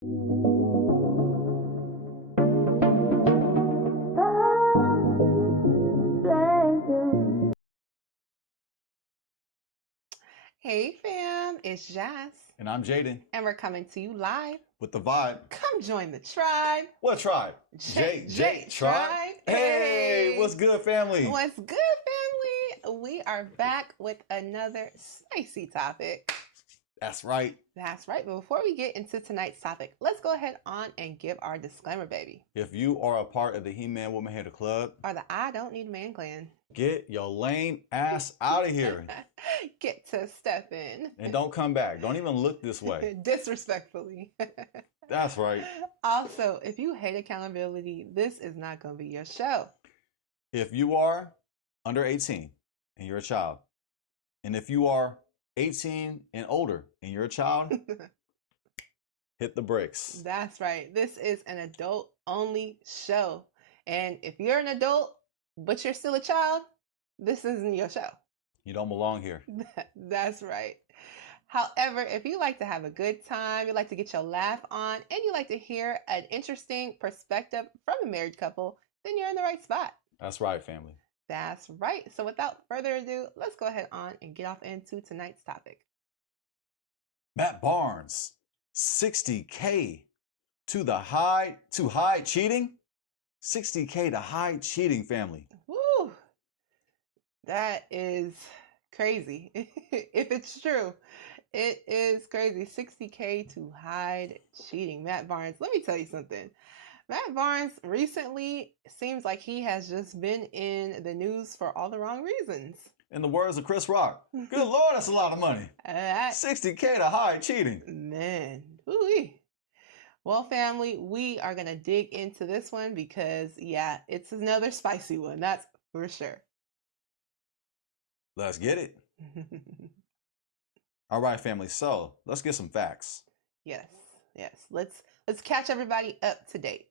Hey fam, it's Jaz. And I'm Jaydon. And we're coming to you live with the vibe. Come join the tribe. What tribe? J Tribe. Hey, what's good, family? What's good, family? We are back with another spicy topic. That's right. That's right. But before we get into tonight's topic, let's go ahead on and give our disclaimer, baby. If you are a part of the He-Man Woman Hater Club or the I Don't Need a Man clan, get your lame ass out of here. Get to stepping. And don't come back. Don't even look this way. Disrespectfully. That's right. Also, if you hate accountability, this is not going to be your show. If you are under 18 and you're a child, and if you are 18 and older and you're a child, hit the brakes. That's right. This is an adult only show. And if you're an adult, but you're still a child, this isn't your show. You don't belong here. That's right. However, if you like to have a good time, you like to get your laugh on, and you like to hear an interesting perspective from a married couple, then you're in the right spot. That's right, family. That's right. So without further ado, let's go ahead on and get off into tonight's topic. Matt Barnes, $60K to hide cheating. $60K to hide cheating, family. Woo! That is crazy. If it's true, it is crazy. $60K to hide cheating. Matt Barnes, let me tell you something. Matt Barnes recently seems like he has just been in the news for all the wrong reasons. In the words of Chris Rock, good Lord, that's a lot of money. $60K to hide cheating. Man, ooh-wee. Well, family, we are going to dig into this one because, yeah, it's another spicy one. That's for sure. Let's get it. All right, family. So let's get some facts. Yes. Let's catch everybody up to date.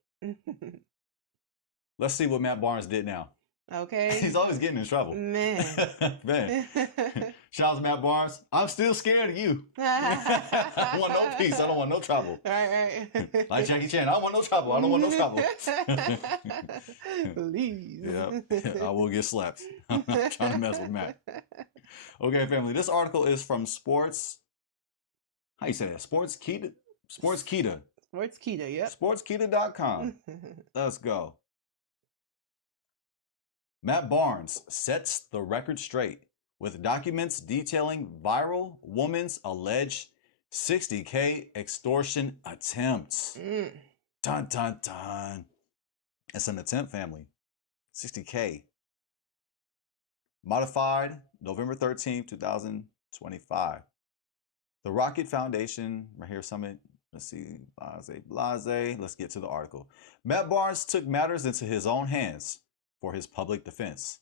Let's see what Matt Barnes did now. Okay. He's always getting in trouble. Man. Shout out to Matt Barnes. I'm still scared of you. I want no peace. I don't want no trouble. Right. Like Jackie Chan, I don't want no trouble. I don't want no trouble. Please. Yeah, I will get slapped. I'm not trying to mess with Matt. Okay, family. This article is from Sports. How you say that? Sportskeeda. Sportskeeda, yep. Sportskeeda.com. Let's go. Matt Barnes sets the record straight with documents detailing viral woman's alleged $60K extortion attempts. Dun, dun, dun. It's an attempt, family. $60K. Modified November 13th, 2025. The Rocket Foundation, right here, Summit. Let's see, blase. Let's get to the article. Matt Barnes took matters into his own hands for his public defense.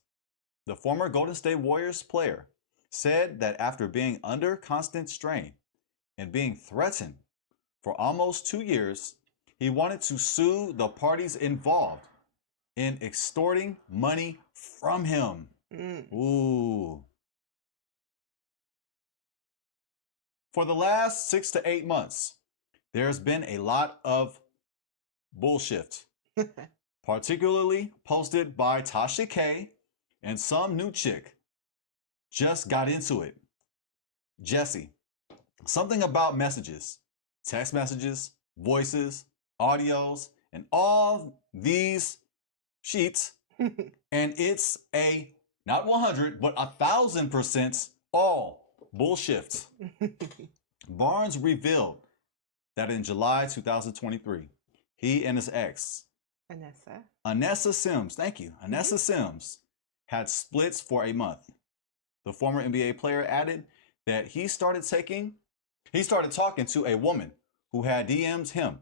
The former Golden State Warriors player said that after being under constant strain and being threatened for almost 2 years, he wanted to sue the parties involved in extorting money from him. Ooh. For the last 6 to 8 months, there's been a lot of bullshit. Particularly posted by Tasha K and some new chick. Just got into it. Jesse. Something about messages, text messages, voices, audios, and all these sheets. And it's not 100, but 1,000% all bullshit. Barnes revealed that in July 2023, he and his ex, Anessa Sims, thank you, Anessa Sims, had splits for a month. The former NBA player added that he started talking to a woman who had DM'd him,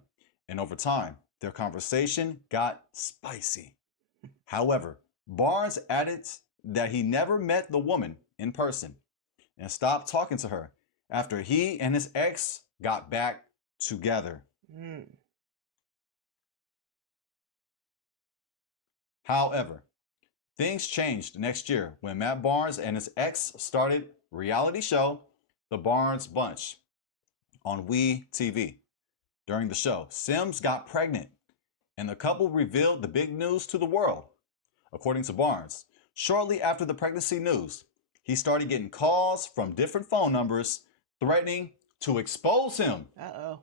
and over time, their conversation got spicy. However, Barnes added that he never met the woman in person and stopped talking to her after he and his ex got back together. However, things changed next year when Matt Barnes and his ex started reality show The Barnes Bunch on WE TV. during the show, Sims got pregnant, and the couple revealed the big news to the world. According to Barnes, shortly after the pregnancy news, he started getting calls from different phone numbers threatening to expose him. Uh-oh.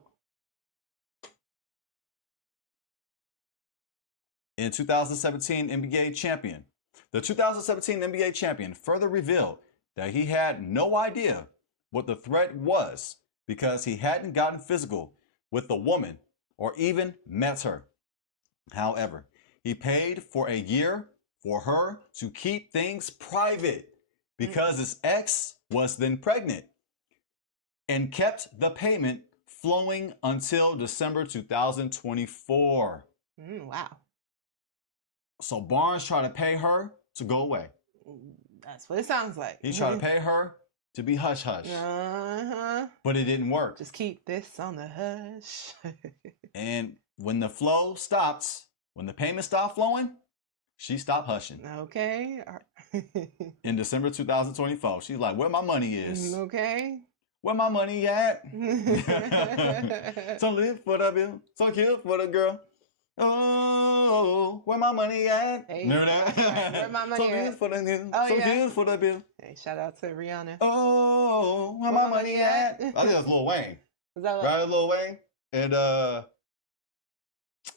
In 2017 NBA champion, the 2017 NBA champion further revealed that he had no idea what the threat was because he hadn't gotten physical with the woman or even met her. However, he paid for a year for her to keep things private because his ex was then pregnant and kept the payment flowing until December 2024. Wow. So Barnes tried to pay her to go away. That's what it sounds like. He tried to pay her to be hush hush. But it didn't work. Just keep this on the hush. And when the flow stopped, when the payment stopped flowing, she stopped hushing. Okay. In December 2024, she's like, where my money is. Okay. Where my money at? Some live for the bill, some kill for the girl. Oh, where my money at? Hey, Remember that? where my money some at? for the bill, Oh, some yeah. kills for the bill. Hey, shout out to Rihanna. Oh, where my money at? I think that's Lil Wayne. Is that Right, Lil Wayne? And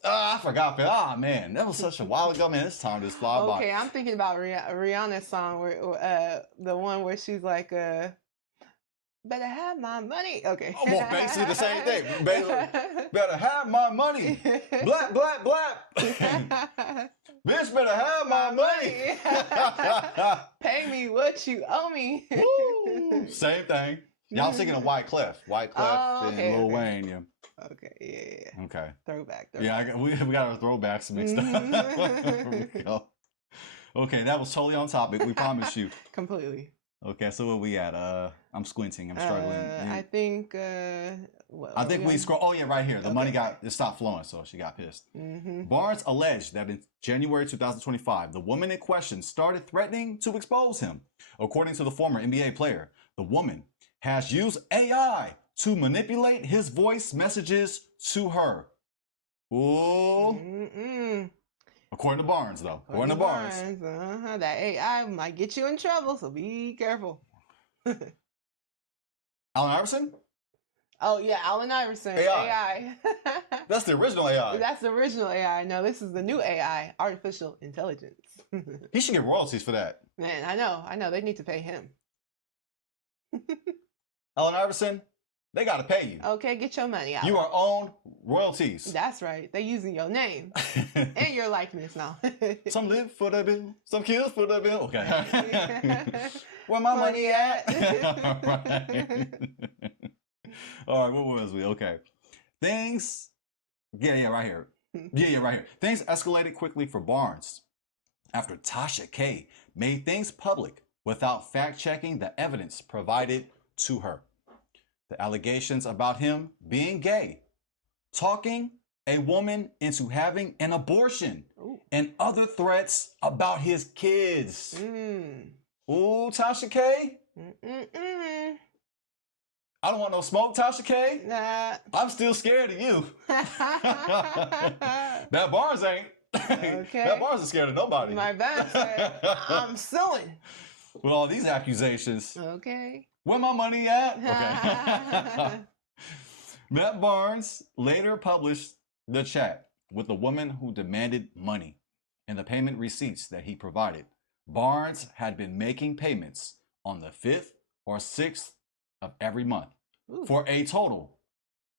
I forgot. Ah, man, that was such a while ago, man. This time just fly by. Okay, I'm thinking about Rihanna's song where the one where she's like better have my money. Okay. Oh, well, basically the same thing. Better have my money. Blap, blap, blap. Bitch better have my money. Pay me what you owe me. Woo. Same thing. Y'all thinking of White Cliff. White Cliff and Lil Wayne. Yeah. Okay, yeah. Okay. Throwback. Yeah, we got our throwbacks mixed up. Okay, that was totally on topic. We promise you. Completely. Okay, so where we at? I'm squinting. I'm struggling. I think. I think we scroll. Oh yeah, right here. The money it stopped flowing, so she got pissed. Barnes alleged that in January 2025, the woman in question started threatening to expose him. According to the former NBA player, the woman has used AI to manipulate his voice messages to her. Ooh. According to Barnes, though. According to Barnes. That AI might get you in trouble, so be careful. Allen Iverson? Oh, yeah, Allen Iverson. AI. That's the original AI. That's the original AI. No, this is the new AI, artificial intelligence. He should get royalties for that. Man, I know. They need to pay him. Allen Iverson, they got to pay you. Okay, get your money out. You are on royalties. That's right. They using your name and your likeness now. Some live for the bill, some kills for the bill. Okay. Where my money at? All right, what was we? Okay. Things, right here. Right here. Things escalated quickly for Barnes after Tasha K made things public without fact-checking the evidence provided to her. The allegations about him being gay, talking a woman into having an abortion, and other threats about his kids. Ooh, Tasha K. I don't want no smoke, Tasha K. Nah. I'm still scared of you. That Barnes ain't. Okay. That Barnes is scared of nobody. My bad said, I'm suing. With all these accusations. Okay. Where my money at? Okay. Matt Barnes later published the chat with the woman who demanded money and the payment receipts that he provided. Barnes had been making payments on the 5th or 6th of every month for a total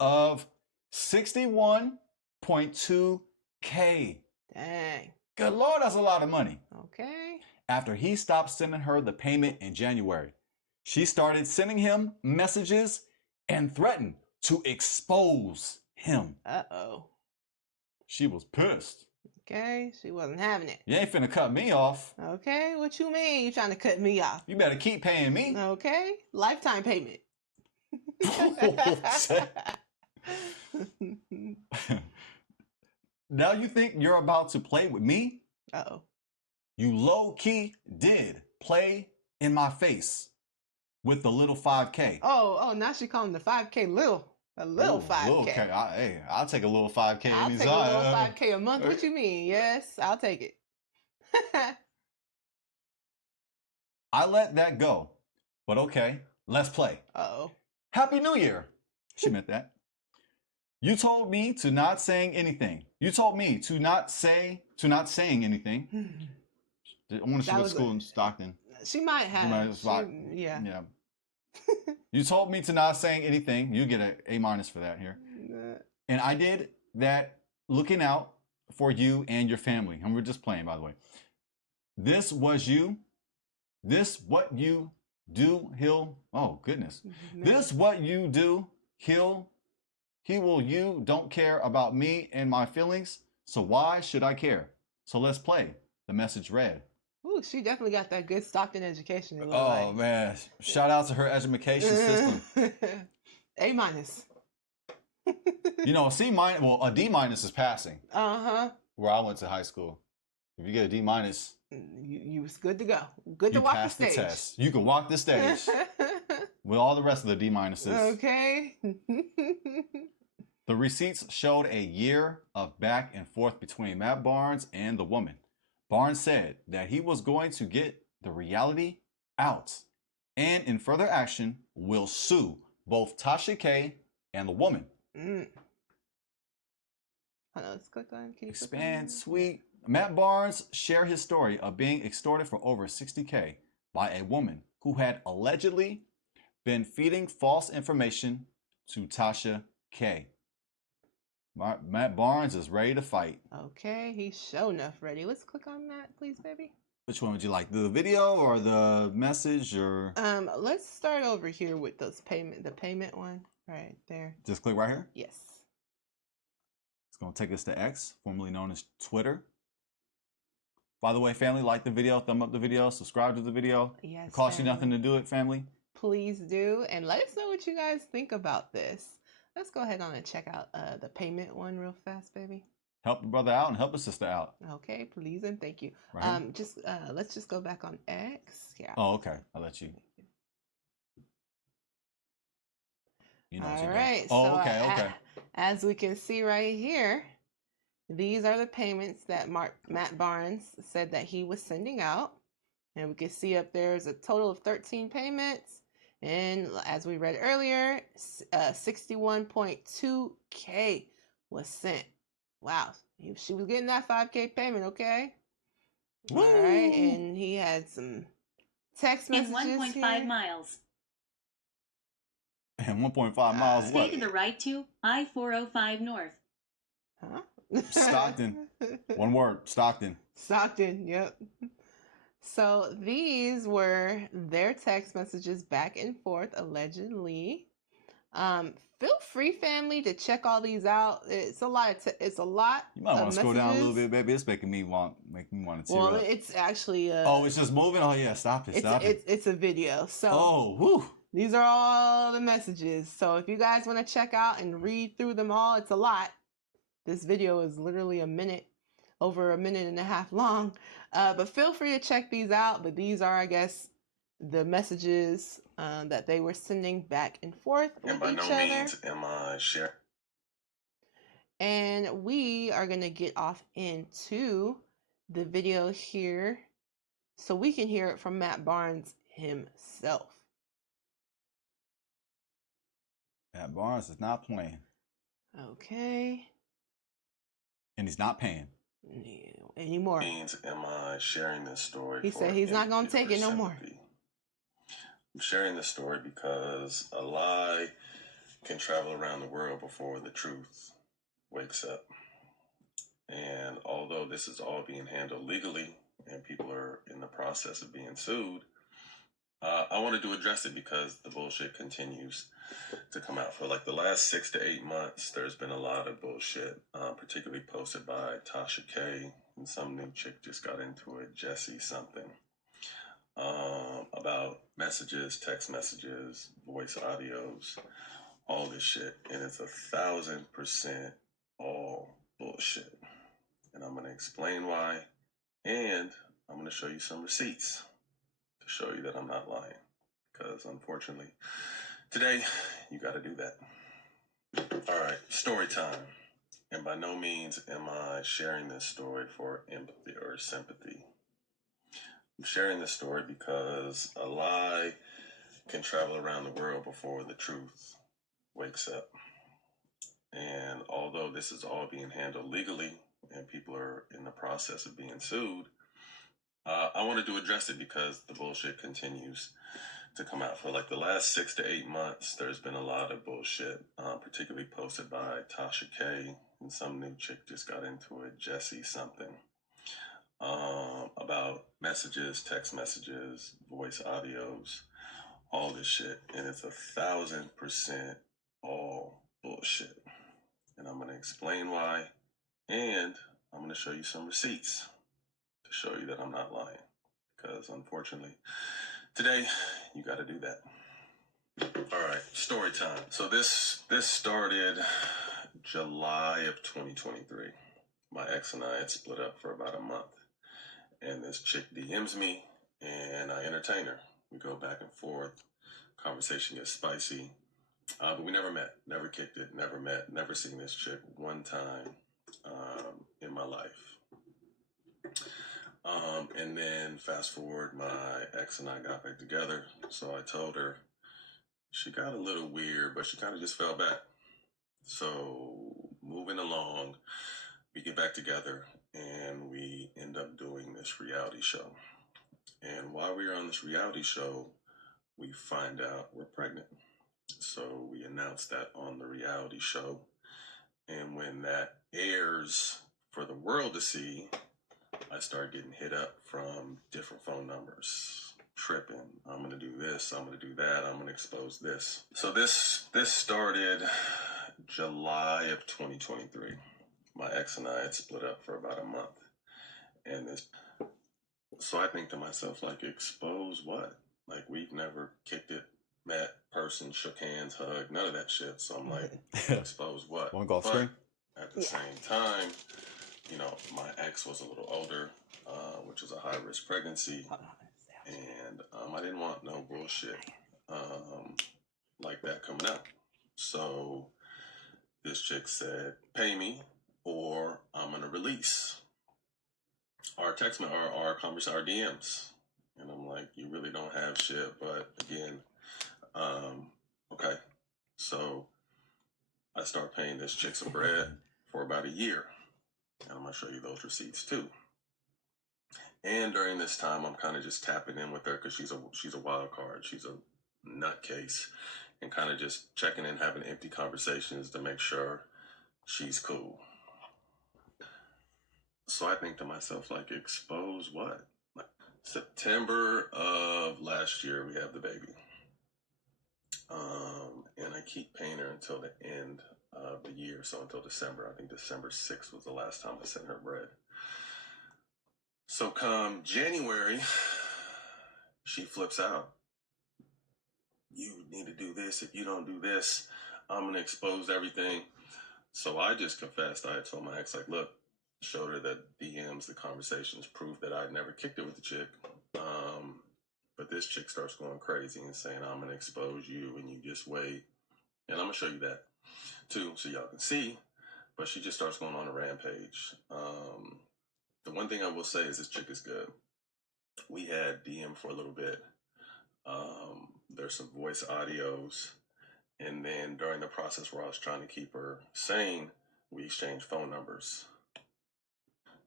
of $61.2K. Dang. Good Lord, that's a lot of money. Okay. After he stopped sending her the payment in January, she started sending him messages and threatened to expose him. Uh-oh. She was pissed. Okay, she wasn't having it. You ain't finna cut me off. Okay, what you mean you trying to cut me off? You better keep paying me. Okay, lifetime payment. Now you think you're about to play with me? Uh-oh. You low-key did play in my face with the little 5K. Oh, now she calling the 5K little. A little Ooh, little 5K. K. Hey, I'll take a little 5K I'll take a anytime. little 5K a month. What you mean? Yes, I'll take it. I let that go. But okay, let's play. Uh-oh. Happy New Year. She meant that. You told me to not saying anything. You told me to not saying anything. I wonder if she went to school in Stockton. She might have. Yeah. Yeah. You told me to not saying anything. You get an A- for that here. And I did that looking out for you and your family. And we're just playing, by the way. This was you. This what you do, he'll. Oh, goodness. This what you do, he will, you don't care about me and my feelings. So why should I care? So let's play. The message read. Ooh, she definitely got that good Stockton education. Oh, man. Shout out to her education system. A-. You know, a C-, well, a D- is passing. Uh-huh. Where I went to high school. If you get a D-, you was good to go. Good to walk the stage. You passed the test. You can walk the stage with all the rest of the D-. Okay. The receipts showed a year of back and forth between Matt Barnes and the woman. Barnes said that he was going to get the reality out and in further action will sue both Tasha K and the woman. Hold on, let's click on. Can you expand? Sweet. Matt Barnes shared his story of being extorted for over $60K by a woman who had allegedly been feeding false information to Tasha K. Matt Barnes is ready to fight. Okay, he's sure enough ready. Let's click on that, please, baby. Which one would you like? The video or the message or? Let's start over here with the payment one right there. Just click right here? Yes. It's going to take us to X, formerly known as Twitter. By the way, family, like the video, thumb up the video, subscribe to the video. Yes. It costs you nothing to do it, family. Please do. And let us know what you guys think about this. Let's go ahead on and check out the payment one real fast, baby. Help a brother out and help a sister out. Okay, please and thank you. Right let's just go back on X. Yeah. Oh, okay. I'll let you. You know all right. Oh, so, okay. As we can see right here, these are the payments that Matt Barnes said that he was sending out. And we can see up there's a total of 13 payments. And as we read earlier, 61.2K was sent. Wow. She was getting that 5K payment, okay? Woo! All right. And he had some text messages in 1.5 miles. And 1.5 miles left. Stay to the right to I-405 North. Huh? Stockton. One word. Stockton. Stockton, yep. So these were their text messages back and forth, allegedly. Feel free, family, to check all these out. It's a lot. It's a lot. You might want to scroll down a little bit, baby. It's making me want to tear up. Well, it's actually. Oh, it's just moving. Oh yeah, stop it. It's a video. So. Oh, whew. These are all the messages. So if you guys want to check out and read through them all, it's a lot. This video is literally over a minute and a half long. But feel free to check these out. But these are, I guess, the messages that they were sending back and forth with each other. And by no means am I sharing. And we are going to get off into the video here so we can hear it from Matt Barnes himself. Matt Barnes is not playing. Okay. And he's not paying. Anymore. Means am I sharing this story? He said he's not going to take it no more. I'm sharing this story because a lie can travel around the world before the truth wakes up. And although this is all being handled legally and people are in the process of being sued, I wanted to address it because the bullshit continues to come out. For like the last 6 to 8 months, there's been a lot of bullshit, particularly posted by Tasha K. And some new chick just got into it, Jessie something, about messages, text messages, voice audios, all this shit. And it's 1,000% all bullshit. And I'm going to explain why. And I'm going to show you some receipts to show you that I'm not lying. Because unfortunately, today, you got to do that. All right, story time. And by no means am I sharing this story for empathy or sympathy. I'm sharing this story because a lie can travel around the world before the truth wakes up. And although this is all being handled legally and people are in the process of being sued, I wanted to address it because the bullshit continues to come out. For like the last 6 to 8 months, there's been a lot of bullshit, particularly posted by Tasha K. And some new chick just got into it, Jessie something, about messages, text messages, voice audios, all this shit. And it's 1,000% all bullshit. And I'm going to explain why. And I'm going to show you some receipts to show you that I'm not lying. Because unfortunately, today, you got to do that. All right, story time. So this started July of 2023. My ex and I had split up for about a month. And this chick DMs me, and I entertain her. We go back and forth. Conversation gets spicy. But we never met, never kicked it, never met, never seen this chick one time in my life. And then fast forward, my ex and I got back together. So I told her, she got a little weird, but she kind of just fell back. So moving along, we get back together and we end up doing this reality show. And while we were on this reality show, we find out we're pregnant. So we announced that on the reality show. And when that airs for the world to see, I start getting hit up from different phone numbers. Tripping. I'm going to do this. I'm going to do that. I'm going to expose this. So this started July of 2023. My ex and I had split up for about a month. And so I think to myself, like, expose what? Like, we've never kicked it, met, person, shook hands, hugged, none of that shit. So I'm like, expose what? Want to go off But screen? at the same time, you know, my ex was a little older, which was a high-risk pregnancy. And I didn't want no bullshit like that coming out. So this chick said, pay me or I'm going to release our text, our conversation, our DMs. And I'm like, you really don't have shit. But again, okay. So I start paying this chick some bread for about a year. And I'm going to show you those receipts too. And during this time, I'm kind of just tapping in with her because she's a wild card. She's a nutcase. And kind of just checking in, having empty conversations to make sure she's cool. So I think to myself, like, expose what? Like, September of last year, we have the baby. And I keep paying her until the end of the year, so until December. I think December 6th was the last time I sent her bread. So come January, she flips out. You need to do this. If you don't do this, I'm going to expose everything. So I just confessed. I had told my ex, like, look, showed her that DMs, the conversations, proof that I'd never kicked it with the chick. But this chick starts going crazy and saying, I'm going to expose you and you just wait. And I'm going to show you that too so y'all can see. But she just starts going on a rampage. The one thing I will say is this chick is good. We had DM for a little bit. There's some voice audios. And then during the process where I was trying to keep her sane, we exchanged phone numbers.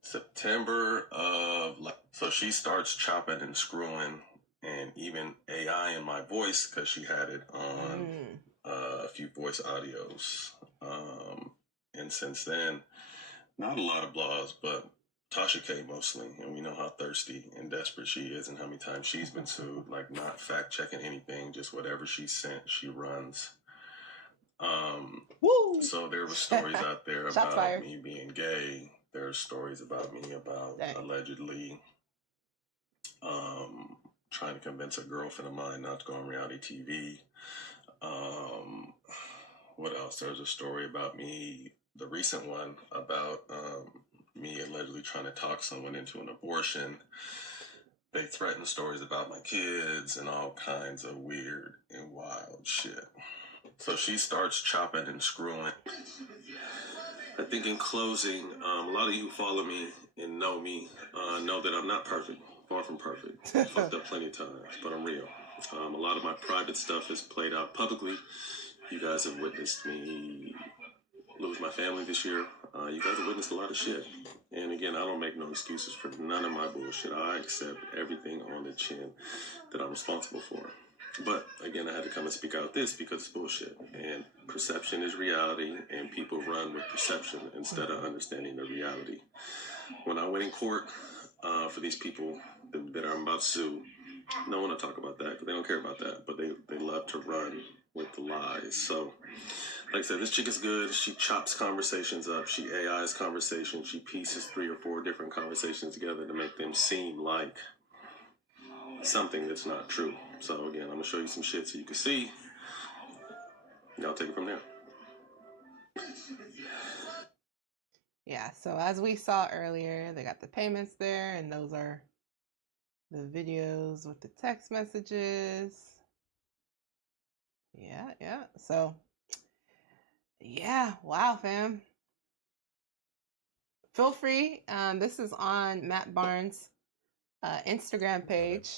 September of... So she starts chopping and screwing and even AI in my voice because she had it on a few voice audios. And since then, not a lot of blogs, but Tasha K mostly. And we know how thirsty and desperate she is and how many times she's been sued. Like, not fact checking anything, just whatever she sent, she runs. Woo! So there were stories out there Shots about fired. me being gay. There's stories about me about allegedly trying to convince a girlfriend of mine not to go on reality TV. What else? There's a story about me, the recent one, about me allegedly trying to talk someone into an abortion. They threaten stories about my kids and all kinds of weird and wild shit. So she starts chopping and screwing. I think in closing, a lot of you who follow me and know me know that I'm not perfect. Far from perfect. Fucked up plenty of times, but I'm real. A lot of my private stuff is played out publicly. You guys have witnessed me lose my family this year. You guys have witnessed a lot of shit. And again, I don't make no excuses for none of my bullshit. I accept everything on the chin that I'm responsible for. But again, I had to come and speak out this because it's bullshit. And perception is reality, and people run with perception instead of understanding the reality. When I went in court for these people that I'm about to sue, no one will talk about that because they don't care about that. But they love to run with the lies. So, like I said, this chick is good. She chops conversations up. She AIs conversations. She pieces 3 or 4 different conversations together to make them seem like something that's not true. So again, I'm gonna show you some shit so you can see. Y'all take it from there. Yeah, so as we saw earlier, they got the payments there, and those are the videos with the text messages. Yeah. So, yeah, wow, fam. Feel free. This is on Matt Barnes' Instagram page.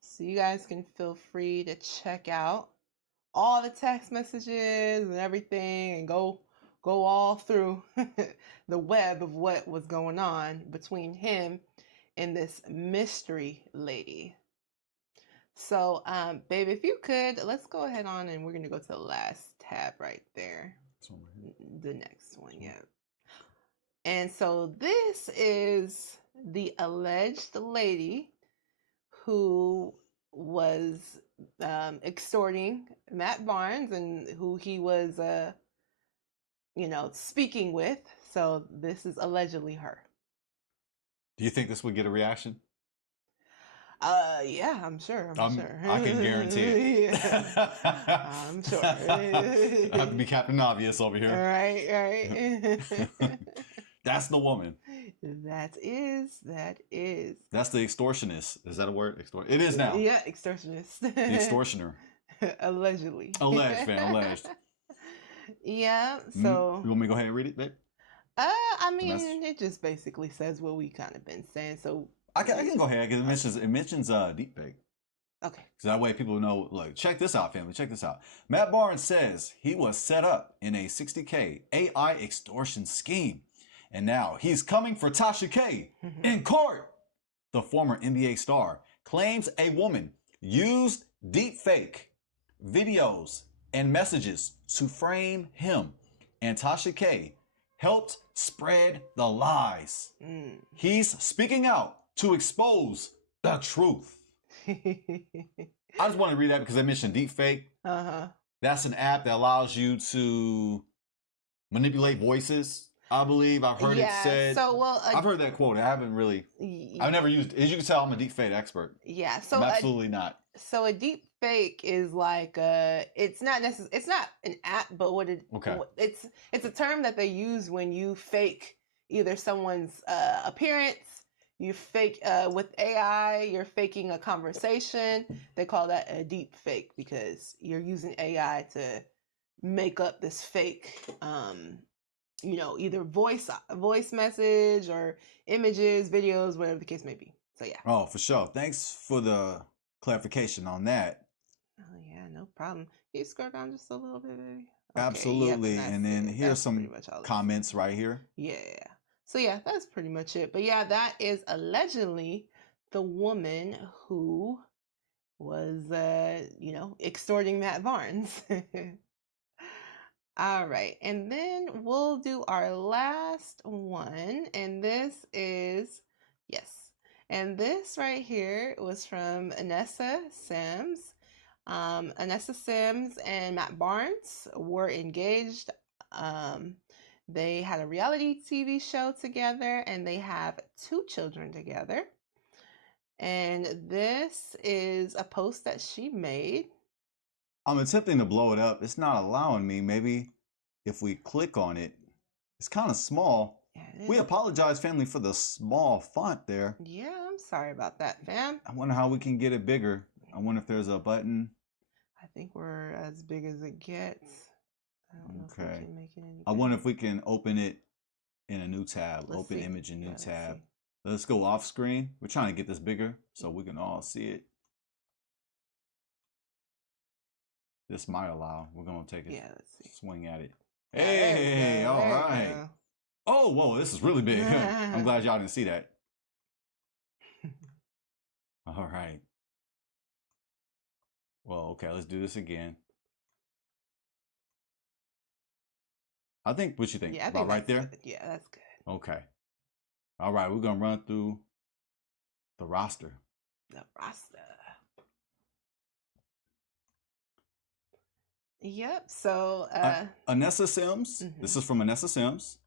So you guys can feel free to check out all the text messages and everything and go all through the web of what was going on between him and this mystery lady. So, babe, if you could, let's go ahead on and we're going to go to the last tab right there. The next one, yeah. And so this is the alleged lady who was extorting Matt Barnes and who he was, speaking with. So this is allegedly her. Do you think this would get a reaction? Yeah, I'm sure. I'm sure. I can guarantee it. Yeah, I'm sure. I have to be Captain Obvious over here. Right. That's the woman. That is. That's the extortionist. Is that a word? It is now. Yeah, extortionist. The extortioner. Allegedly. Alleged, fam. Alleged. Yeah. So. You want me to go ahead and read it, babe? I mean, it just basically says what we kind of been saying. So. I can go ahead because it mentions deepfake. Okay. So that way people know, look, check this out, family. Check this out. Matt Barnes says he was set up in a $60K AI extortion scheme. And now he's coming for Tasha K in court. The former NBA star claims a woman used deepfake videos and messages to frame him. And Tasha K helped spread the lies. He's speaking out to expose the truth. I just want to read that because I mentioned deepfake. That's an app that allows you to manipulate voices. I believe I've heard it said. So, I've heard that quote. I haven't really. I've never used it. As you can tell, I'm a deepfake expert. Yeah. So I'm absolutely not. So a deepfake is like it's not it's not an app, but it's a term that they use when you fake either someone's appearance. You fake with AI, you're faking a conversation. They call that a deep fake because you're using AI to make up this fake, either voice message or images, videos, whatever the case may be. So yeah. Oh, for sure. Thanks for the clarification on that. Oh yeah, no problem. Can you scroll down just a little bit, baby? Okay, absolutely. Yep, and then here's some comments right here. Yeah. So yeah, that's pretty much it. But yeah, that is allegedly the woman who was, extorting Matt Barnes. All right. And then we'll do our last one. And this is, yes. And this right here was from Anessa Sims. Anessa Sims and Matt Barnes were engaged. They had a reality TV show together and they have 2 children together. And this is a post that she made. I'm attempting to blow it up. It's not allowing me. Maybe if we click on it, it's kind of small. Yeah, we apologize, family, for the small font there. Yeah, I'm sorry about that, fam. I wonder how we can get it bigger. I wonder if there's a button. I think we're as big as it gets. I don't know if we Okay. can make it any I wonder bigger. if we can open it in a new tab. Let's Open see. image in new Yeah, let's tab. see. Let's go off screen. We're trying to get this bigger so we can all see it. This might allow. We're gonna take a Yeah, let's see. swing at it. Yeah, there we Hey, go. all There we right. go. Oh, whoa, this is really big. I'm glad y'all didn't see that. All right. Well, okay, let's do this again. I think, what you think? Yeah, I About think right that's there? good. Yeah, that's good. Okay. All right, we're gonna run through the roster. The roster. Yep. So, Anessa Sims. This is from Anessa Sims.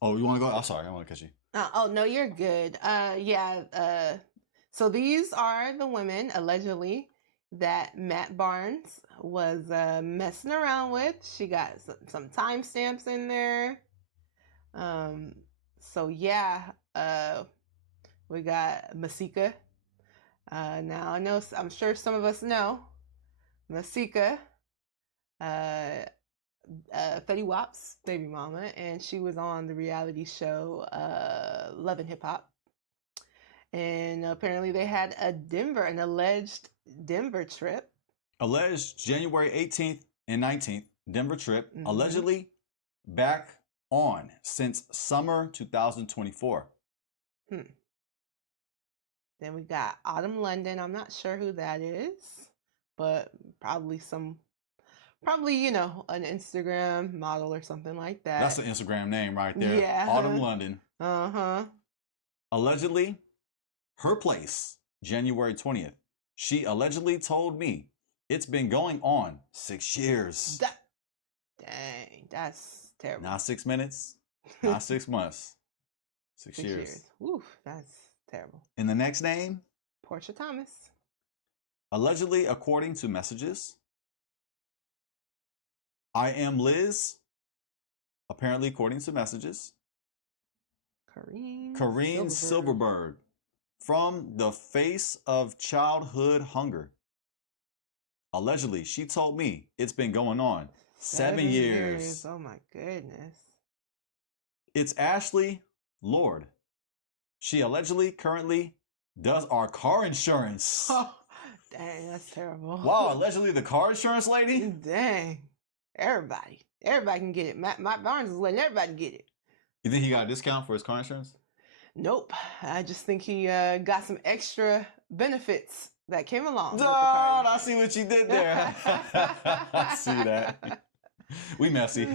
Oh, you want to go? I'm sorry, I want to catch you. oh no, you're good. Yeah. So these are the women allegedly that Matt Barnes was messing around with. She got some timestamps in there. So yeah, we got Masika. Now I'm sure some of us know Masika, Fetty Wap's baby mama, and she was on the reality show Love and Hip Hop. And apparently they had an alleged Denver trip. Alleged January 18th and 19th, Denver trip, Mhm. allegedly back on since summer 2024. Then we got Autumn London. I'm not sure who that is, but probably an Instagram model or something like that. That's an Instagram name right there. Yeah. Autumn London. Uh-huh. Allegedly, her place, January 20th. She allegedly told me it's been going on 6 years. Dang, that's terrible. Not 6 minutes, not 6 months. 6 years. Oof, that's terrible. And the next name? Portia Thomas. Allegedly, according to messages, I am Liz. Apparently, according to messages. Kareen Silverberg. From the face of childhood hunger. Allegedly, she told me it's been going on 7 years. Oh my goodness. It's Ashley Lord. She allegedly currently does our car insurance. Oh, dang, that's terrible. Wow, allegedly the car insurance lady? Dang. Everybody can get it. Matt Barnes is letting everybody get it. You think he got a discount for his car insurance? Nope. I just think he got some extra benefits that came along. Dog, I see what you did there. I see that. We messy.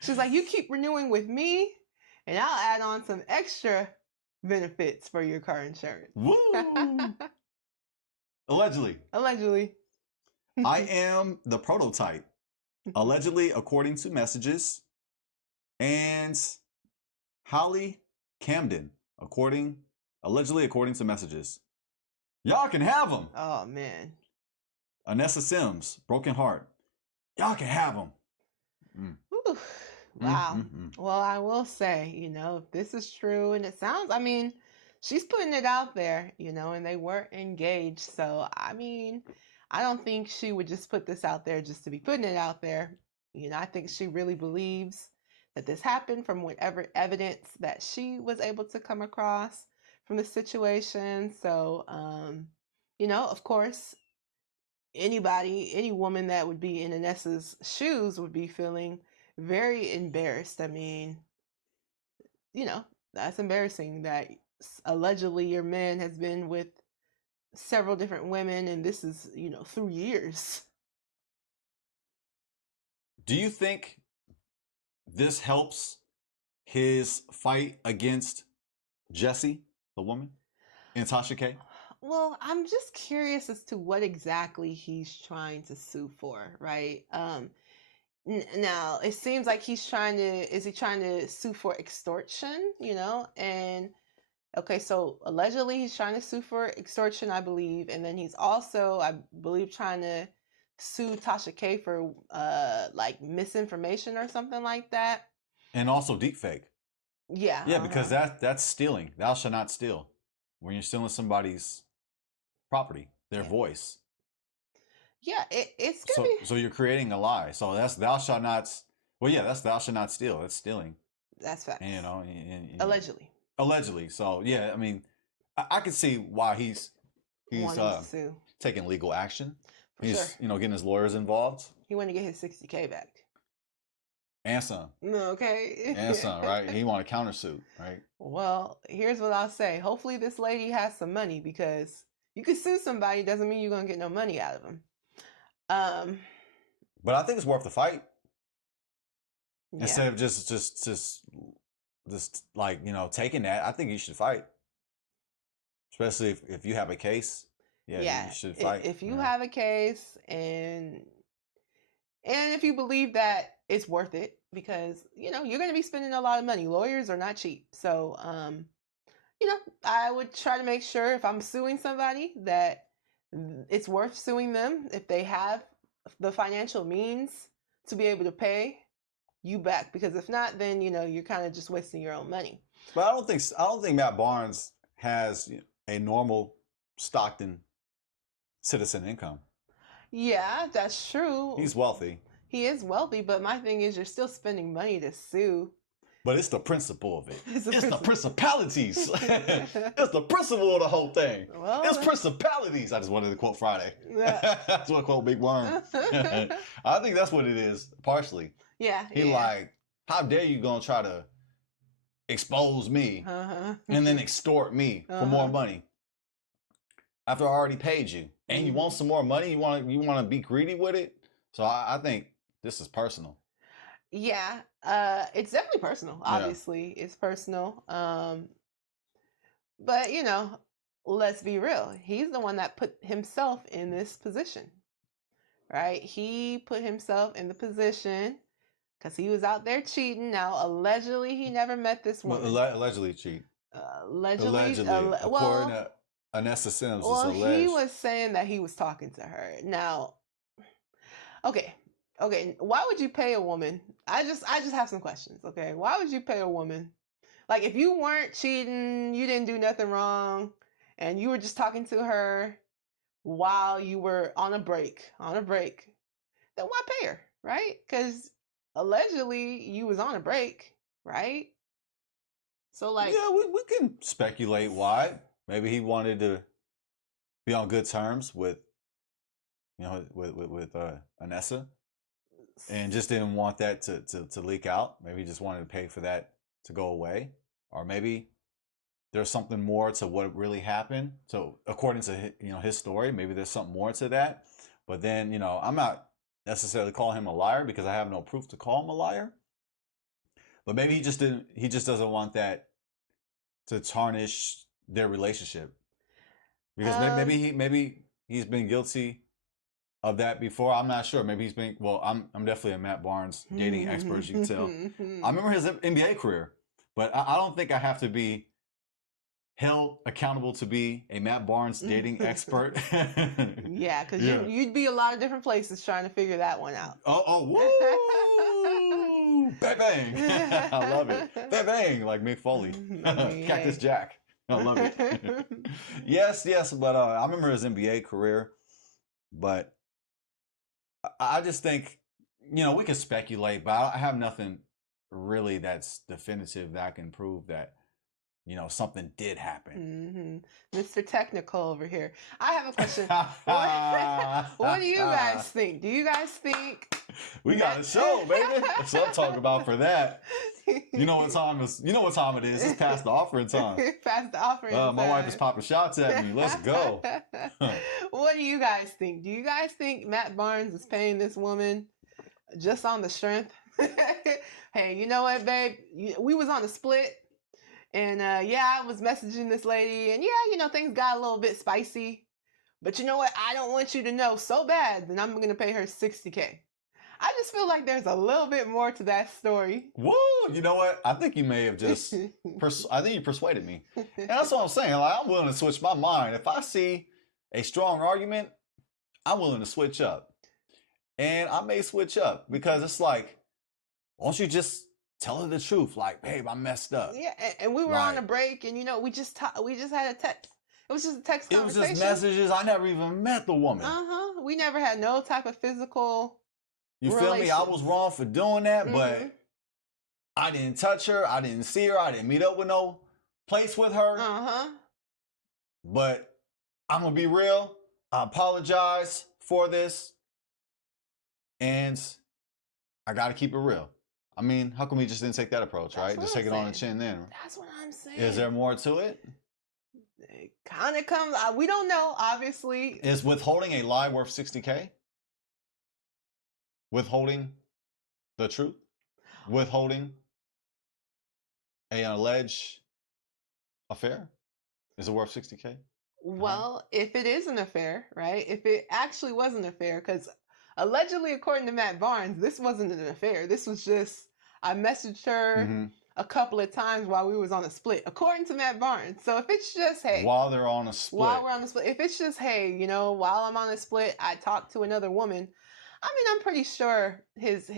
She's like, you keep renewing with me, and I'll add on some extra benefits for your car insurance. Woo! Allegedly. I am the prototype. Allegedly, according to messages. And Holly Camden, allegedly according to messages. Y'all can have them. Oh, man. Anessa Sims, Broken Heart. Y'all can have them. Wow. Well, I will say, if this is true, and it sounds, she's putting it out there, and they weren't engaged. So, I don't think she would just put this out there just to be putting it out there. I think she really believes that this happened from whatever evidence that she was able to come across from the situation. So, of course, any woman that would be in Anessa's shoes would be feeling very embarrassed. That's embarrassing that allegedly your man has been with several different women, and this is, 3 years. Do you think this helps his fight against Jessie, the woman, and Tasha K? Well, I'm just curious as to what exactly he's trying to sue for, right? Now, it seems like is he trying to sue for extortion, and okay, so allegedly he's trying to sue for extortion, I believe, and then he's also, I believe, trying to sue Tasha K for like misinformation or something like that. And also deepfake. Yeah. Yeah, because that's stealing. Thou shalt not steal. When you're stealing somebody's property. their Yeah. voice. Yeah, it's gonna So you're creating a lie. So that's thou shalt not. Well, yeah, that's thou shalt not steal. That's stealing. that's facts. And, Allegedly. allegedly. So yeah, I mean, I can see why he's Wanting to sue. taking legal action. For He's sure. getting his lawyers involved. He wanted to get his 60K back. And some. No, okay. And some, right? He want a countersuit, right? Well, here's what I'll say. Hopefully this lady has some money, because you could sue somebody, doesn't mean you're gonna get no money out of them. But I think it's worth the fight. Yeah. Instead of just like, taking that, I think you should fight. Especially if you have a case. Yeah, you should fight. If you have a case, and if you believe that it's worth it, because you're going to be spending a lot of money. Lawyers are not cheap. So I would try to make sure, if I'm suing somebody, that it's worth suing them if they have the financial means to be able to pay you back, because if not, then you're kind of just wasting your own money. But I don't think Matt Barnes has a normal Stockton citizen income. Yeah, that's true. He's wealthy. He is wealthy, but my thing is, you're still spending money to sue. But it's the principle of it. It's the principalities. It's the principle of the whole thing. Well, it's principalities. I just wanted to quote Friday. Yeah. I just want to quote Big Worm. I think that's what it is, partially. Yeah. He like, how dare you gonna try to expose me and then extort me for more money after I already paid you, and you want some more money? You want to be greedy with it? So I think this is personal. Yeah, it's definitely personal. Obviously, it's personal. But let's be real. He's the one that put himself in this position, right? He put himself in the position because he was out there cheating. Now, allegedly, he never met this woman. Allegedly cheat. Allegedly. According to Anessa Sims, well, it's alleged. he was saying that he was talking to her. Now, okay. Why would you pay a woman? I just have some questions. Okay, why would you pay a woman? Like, if you weren't cheating, you didn't do nothing wrong, and you were just talking to her while you were on a break, then why pay her, right? Because allegedly you was on a break, right? So like, yeah, we can speculate why. Maybe he wanted to be on good terms with Anessa, and just didn't want that to leak out. Maybe he just wanted to pay for that to go away, or maybe there's something more to what really happened. So according to his story, maybe there's something more to that. But then I'm not necessarily calling him a liar, because I have no proof to call him a liar. But maybe he just doesn't want that to tarnish their relationship, because maybe he's been guilty of that before. I'm not sure. Maybe he's been. Well, I'm definitely a Matt Barnes dating expert, as you can tell. I remember his NBA career, but I don't think I have to be held accountable to be a Matt Barnes dating expert. Yeah, because you'd be a lot of different places trying to figure that one out. Woo! Bang bang! I love it. Bang bang, like Mick Foley, Cactus Jack. I love it. Yes, but I remember his NBA career, but I just think we can speculate, but I have nothing really that's definitive that I can prove that something did happen. Mr. Technical over here. I have a question. What do you guys think? Do you guys think we got a show, baby? That's what I'm talking about for that. You know what time it is. It's past the offering time. Past the offering time. My wife is popping shots at me. Let's go. What do you guys think? Do you guys think Matt Barnes is paying this woman just on the strength? Hey, you know what, babe? We was on a split. And I was messaging this lady, and things got a little bit spicy. But you know what? I don't want you to know so bad that I'm going to pay her $60K. I just feel like there's a little bit more to that story. Woo! You know what? I think you may have just... I think you persuaded me. And that's what I'm saying. Like, I'm willing to switch my mind. If I see a strong argument, I'm willing to switch up. And I may switch up, because it's like, why don't you just tell her the truth? Like, babe, I messed up. Yeah, and we were on a break, and we just had a text. It was just a text It was conversation. just messages. I never even met the woman. We never had no type of physical. You feel me? I was relations. wrong for doing that, Mhm. but I didn't touch her. I didn't see her. I didn't meet up with no place with her. But I'm gonna be real. I apologize for this, and I gotta keep it real. I mean, how come we just didn't take that approach, That's right? what Just I'm take it on the saying. chin then. That's what I'm saying. Is there more to it? It kind of comes. We don't know. Obviously, Is withholding a lie worth $60K? Withholding the truth? Withholding an alleged affair? Is it worth $60K? well, if it is an affair, right? If it actually was an affair, because allegedly, according to Matt Barnes, this wasn't an affair. This was just I messaged her a couple of times while we was on a split, according to Matt Barnes. So if it's just hey, While they're on a split. while we're on the split, if it's just hey, you know, while I'm on a split, I talked to another woman. I mean, I'm pretty sure his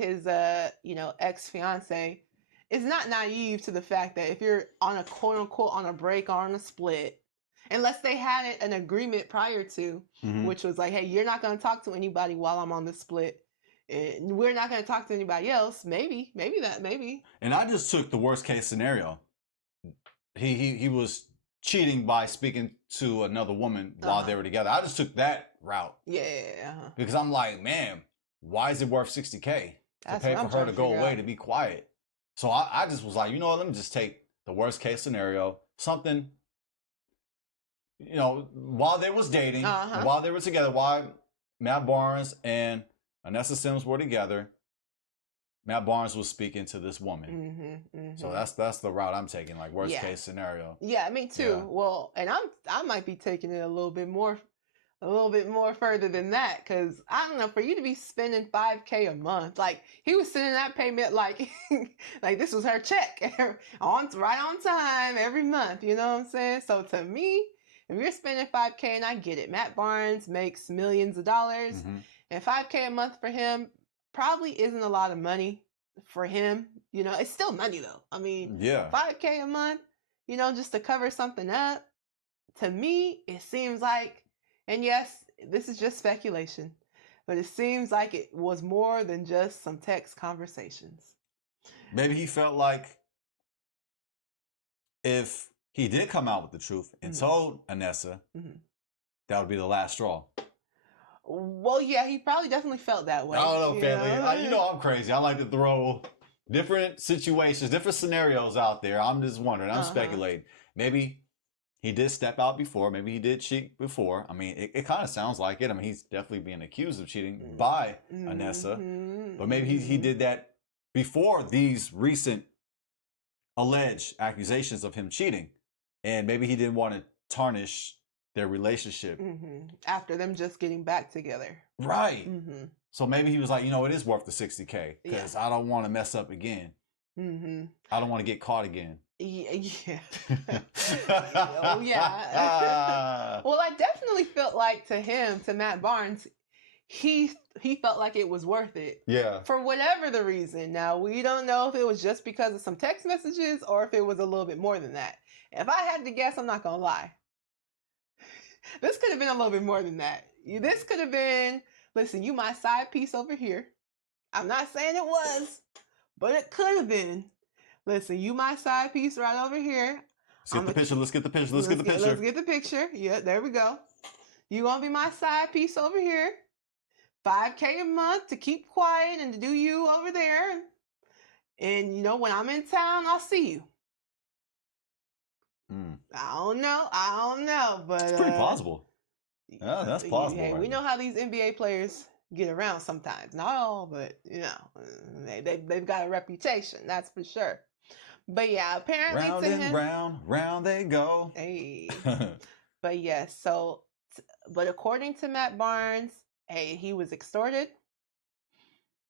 you know, ex-fiance is not naive to the fact that if you're on a quote unquote on a break or on a split, unless they had an agreement prior to, which was like, hey, you're not going to talk to anybody while I'm on the split. And we're not going to talk to anybody else. Maybe. And I just took the worst case scenario. He was cheating by speaking to another woman while they were together. I just took that route. Yeah. Because I'm like, man, why is it worth $60K to pay for her to go away to be quiet? So I just was like, you know what, let me just take the worst case scenario. Something, you know, while they was dating, while they were together, while Matt Barnes and Anessa Sims were together, Matt Barnes was speaking to this woman. So that's the route I'm taking, like worst case scenario. Yeah, me too. Yeah. Well, and I might be taking it a little bit more further than that, because I don't know, for you to be spending $5K a month, like he was sending that payment like like this was her check right on time every month. You know what I'm saying? So to me, if you're spending $5K, and I get it, Matt Barnes makes millions of dollars, and $5K a month for him probably isn't a lot of money for him. You know, it's still money though. I mean, $5K a month, you know, just to cover something up. To me, it seems like, and yes, this is just speculation, but it seems like it was more than just some text conversations. Maybe he felt like if he did come out with the truth and told Anessa, that would be the last straw. Well, yeah, he probably definitely felt that way. I don't know, family. You know I'm crazy. I like to throw different situations, different scenarios out there. I'm just wondering. I'm speculating. Maybe he did step out before. Maybe he did cheat before. I mean, it kind of sounds like it. I mean, he's definitely being accused of cheating by Anessa. But maybe he did that before these recent alleged accusations of him cheating. And maybe he didn't want to tarnish their relationship. After them just getting back together. Right. So maybe he was like, you know, it is worth the $60K because I don't want to mess up again. I don't want to get caught again. Yeah. Oh, yeah. Well, I definitely felt like to Matt Barnes, he felt like it was worth it. Yeah. For whatever the reason. Now, we don't know if it was just because of some text messages or if it was a little bit more than that. If I had to guess, I'm not going to lie. This could have been a little bit more than that. This could have been, listen, you my side piece over here. I'm not saying it was, but it could have been. Listen, you my side piece right over here. Let's get the picture. Let's get the picture. Let's get the picture. Let's get the picture. Yeah, there we go. You gonna be my side piece over here. $5K a month to keep quiet and to do you over there. And you know, when I'm in town, I'll see you. I don't know, but it's pretty plausible. Yeah, that's plausible. Hey, we know how these NBA players get around sometimes. Not all, but you know, they've got a reputation, that's for sure. But yeah, apparently round to and him, round they go. Hey, but yes, but according to Matt Barnes, hey, he was extorted.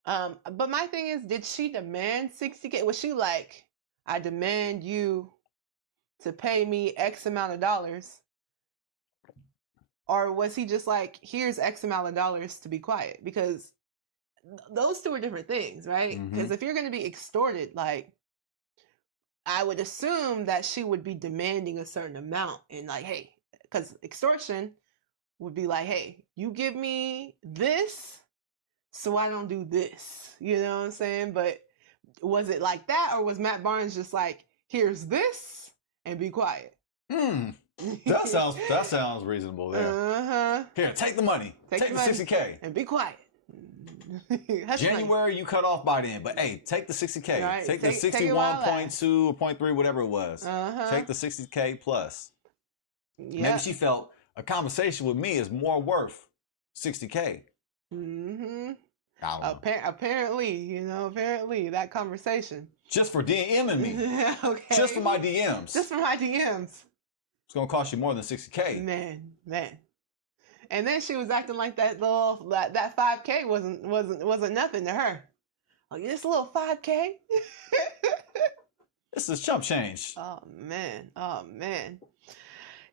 But my thing is, did she demand $60K? Was she like, I demand you to pay me X amount of dollars? Or was he just like, here's X amount of dollars to be quiet? Because those two are different things, right? Because if you're going to be extorted, like, I would assume that she would be demanding a certain amount and like, hey, because extortion would be like, hey, you give me this, so I don't do this. You know what I'm saying? But was it like that, or was Matt Barnes just like, here's this and be quiet? That sounds reasonable there. Uh-huh. Here, take the money. Take the 60K. And be quiet. January, you cut off by then, but hey, take the 60K. Right, Take the take it while it 61.2 or 0.3, whatever it was. Uh-huh. Take the 60K plus. Yep. Maybe she felt a conversation with me is more worth 60K. Mm-hmm. I don't know. Apparently that conversation. Just for DMing me. Okay. Just for my DMs. Just for my DMs. It's gonna cost you more than 60K. Man. And then she was acting like that 5K wasn't nothing to her. Oh, this little 5K? This is chump change. Oh man.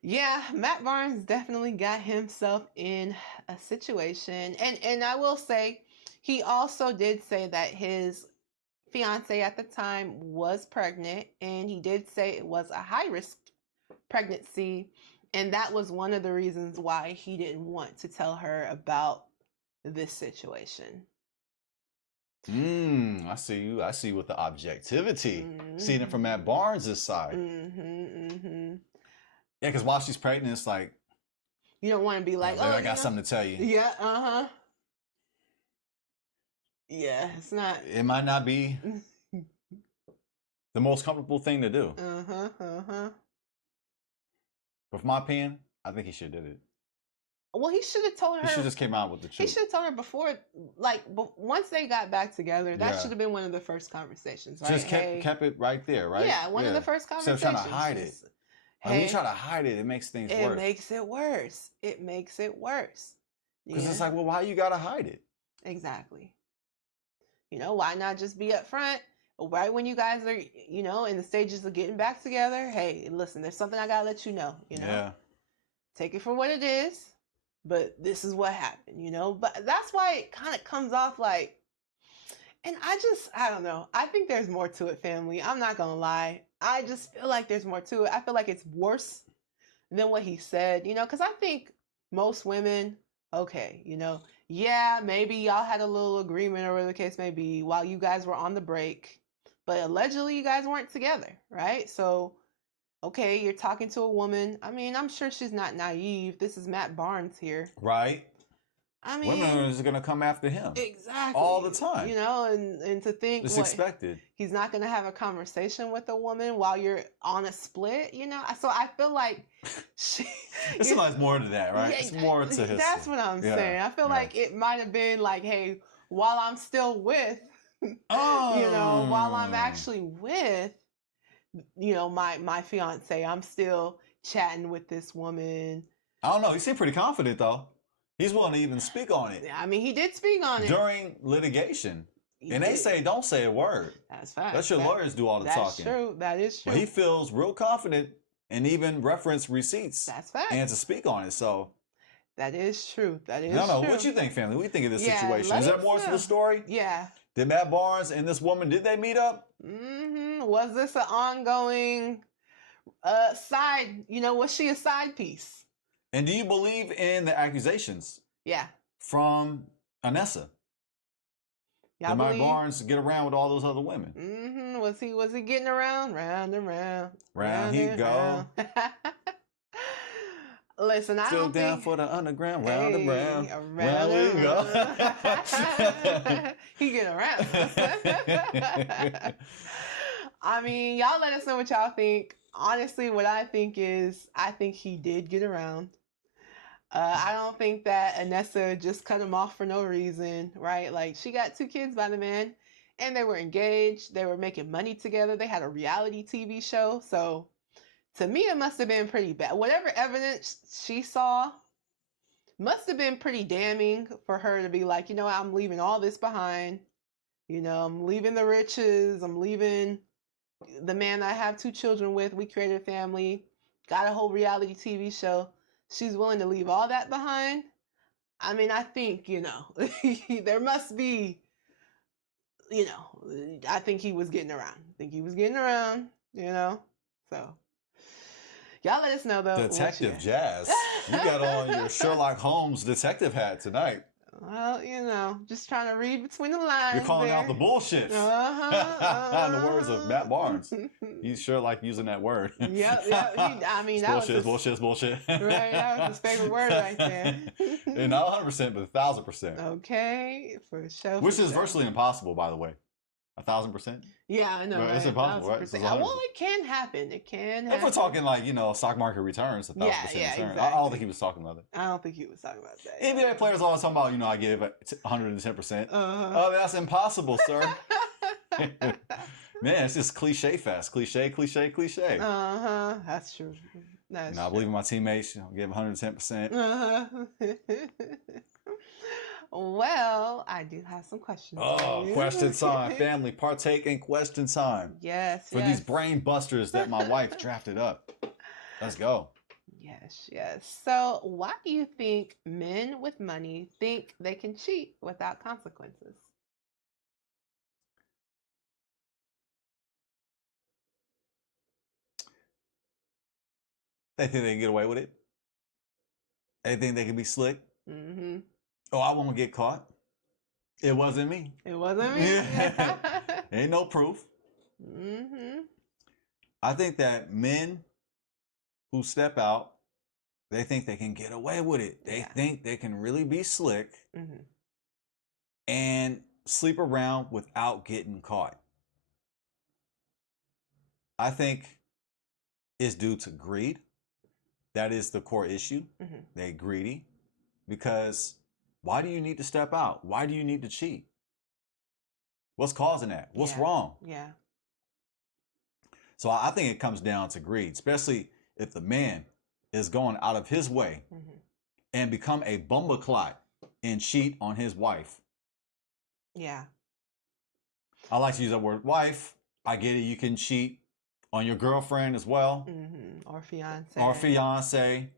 Yeah, Matt Barnes definitely got himself in a situation. And I will say, he also did say that his fiance at the time was pregnant, and he did say it was a high-risk pregnancy, and that was one of the reasons why he didn't want to tell her about this situation. I see you. I see with the objectivity. Seeing it from Matt Barnes' side. Yeah, because while she's pregnant, it's like, you don't want to be like, I got something to tell you. Yeah, yeah, it's not. It might not be the most comfortable thing to do. But from my opinion, I think he should have did it. Well, he should have told her. He should just came out with the truth. He should have told her before, once they got back together. That should have been one of the first conversations, right? Just kept it right there, right? Yeah, one of the first conversations. Instead of trying to hide it. When you try to hide it, it makes things worse. It makes it worse. Because it's like, well, why you gotta hide it? Exactly. Why not just be up front? Right when you guys are, in the stages of getting back together. Hey, listen, there's something I gotta let you know. Yeah. Take it for what it is, but this is what happened. But that's why it kind of comes off like, and I don't know. I think there's more to it, family. I'm not gonna lie. I just feel like there's more to it. I feel like it's worse than what he said. Because I think most women, okay, yeah, maybe y'all had a little agreement or whatever the case may be while you guys were on the break, but allegedly you guys weren't together, right? So, okay, you're talking to a woman. I mean, I'm sure she's not naive. This is Matt Barnes here. Right. I mean, women are just going to come after him. Exactly. All the time. And to think it's expected. He's not going to have a conversation with a woman while you're on a split, So I feel like it's like more to that, right? It's more to his. That's what I'm saying. I feel like it might have been like, hey, while I'm still with, while I'm actually with, my fiance, I'm still chatting with this woman. I don't know. He seemed pretty confident though. He's willing to even speak on it. I mean, he did speak on it. During litigation. They say, don't say a word. That's fine. Let your lawyers do all the talking. That's true. That is true. But he feels real confident and even reference receipts. That's fact. And to speak on it. So. That is true. That is true. What you think, family? What do you think of this situation? Is there more to the story? Yeah. Did Matt Barnes and this woman, did they meet up? Was this an ongoing side, was she a side piece? And do you believe in the accusations? Yeah. From Anessa? Did Matt Barnes get around with all those other women? Was he getting around? Round and round. Round he go. Listen, I still don't down think... for the underground, round and round. Round we go. He getting around. I mean, y'all let us know what y'all think. Honestly, what I think is, I think he did get around. I don't think that Anessa just cut him off for no reason, right? Like, she got 2 kids by the man, and they were engaged. They were making money together. They had a reality TV show. So, to me, it must have been pretty bad. Whatever evidence she saw must have been pretty damning for her to be like, I'm leaving all this behind. I'm leaving the riches. I'm leaving the man I have 2 children with. We created a family, got a whole reality TV show. She's willing to leave all that behind. I mean, I think, there must be, I think he was getting around. So, Y'all let us know though. Detective Jazz, you got on your Sherlock Holmes detective hat tonight. Well, you know, just trying to read between the lines. You're calling there. out the bullshit. In the words of Matt Barnes. He's sure like using that word. Yep. I mean, it's that bullshit, was his, bullshit. Right, that was his favorite word right there. And not 100%, but 1,000%. Okay, for sure. Which for is sure. virtually impossible, by the way. 1,000%. Yeah, I know. Right, Right? it's impossible, right? 1,000%. It's Well, 100%. it can happen. It can happen. If we're talking like, stock market returns, 1,000% Yeah, return. exactly. I don't think he was talking about that. I don't think he was talking about that. NBA players always talking about, I give 110%. Oh, that's impossible, sir. Man, it's just cliche fast. Cliche. That's true. That's I believe in my teammates. Give 110%. Well, I do have some questions. Oh, question time. Family, partake in question time. Yes. For these brain busters that my wife drafted up. Let's go. Yes. So, why do you think men with money think they can cheat without consequences? They think they can get away with it. They think they can be slick. Mm-hmm. Oh, I won't get caught. It wasn't me. It wasn't me. Ain't no proof. Mm-hmm. I think that men who step out, they think they can get away with it. They think they can really be slick and sleep around without getting caught. I think it's due to greed. That is the core issue. They're greedy because why do you need to step out? Why do you need to cheat? What's causing that? What's wrong? Yeah. So I think it comes down to greed, especially if the man is going out of his way and become a bumbleclot and cheat on his wife. Yeah. I like to use that word wife. I get it. You can cheat on your girlfriend as well. Or fiance. Or fiance.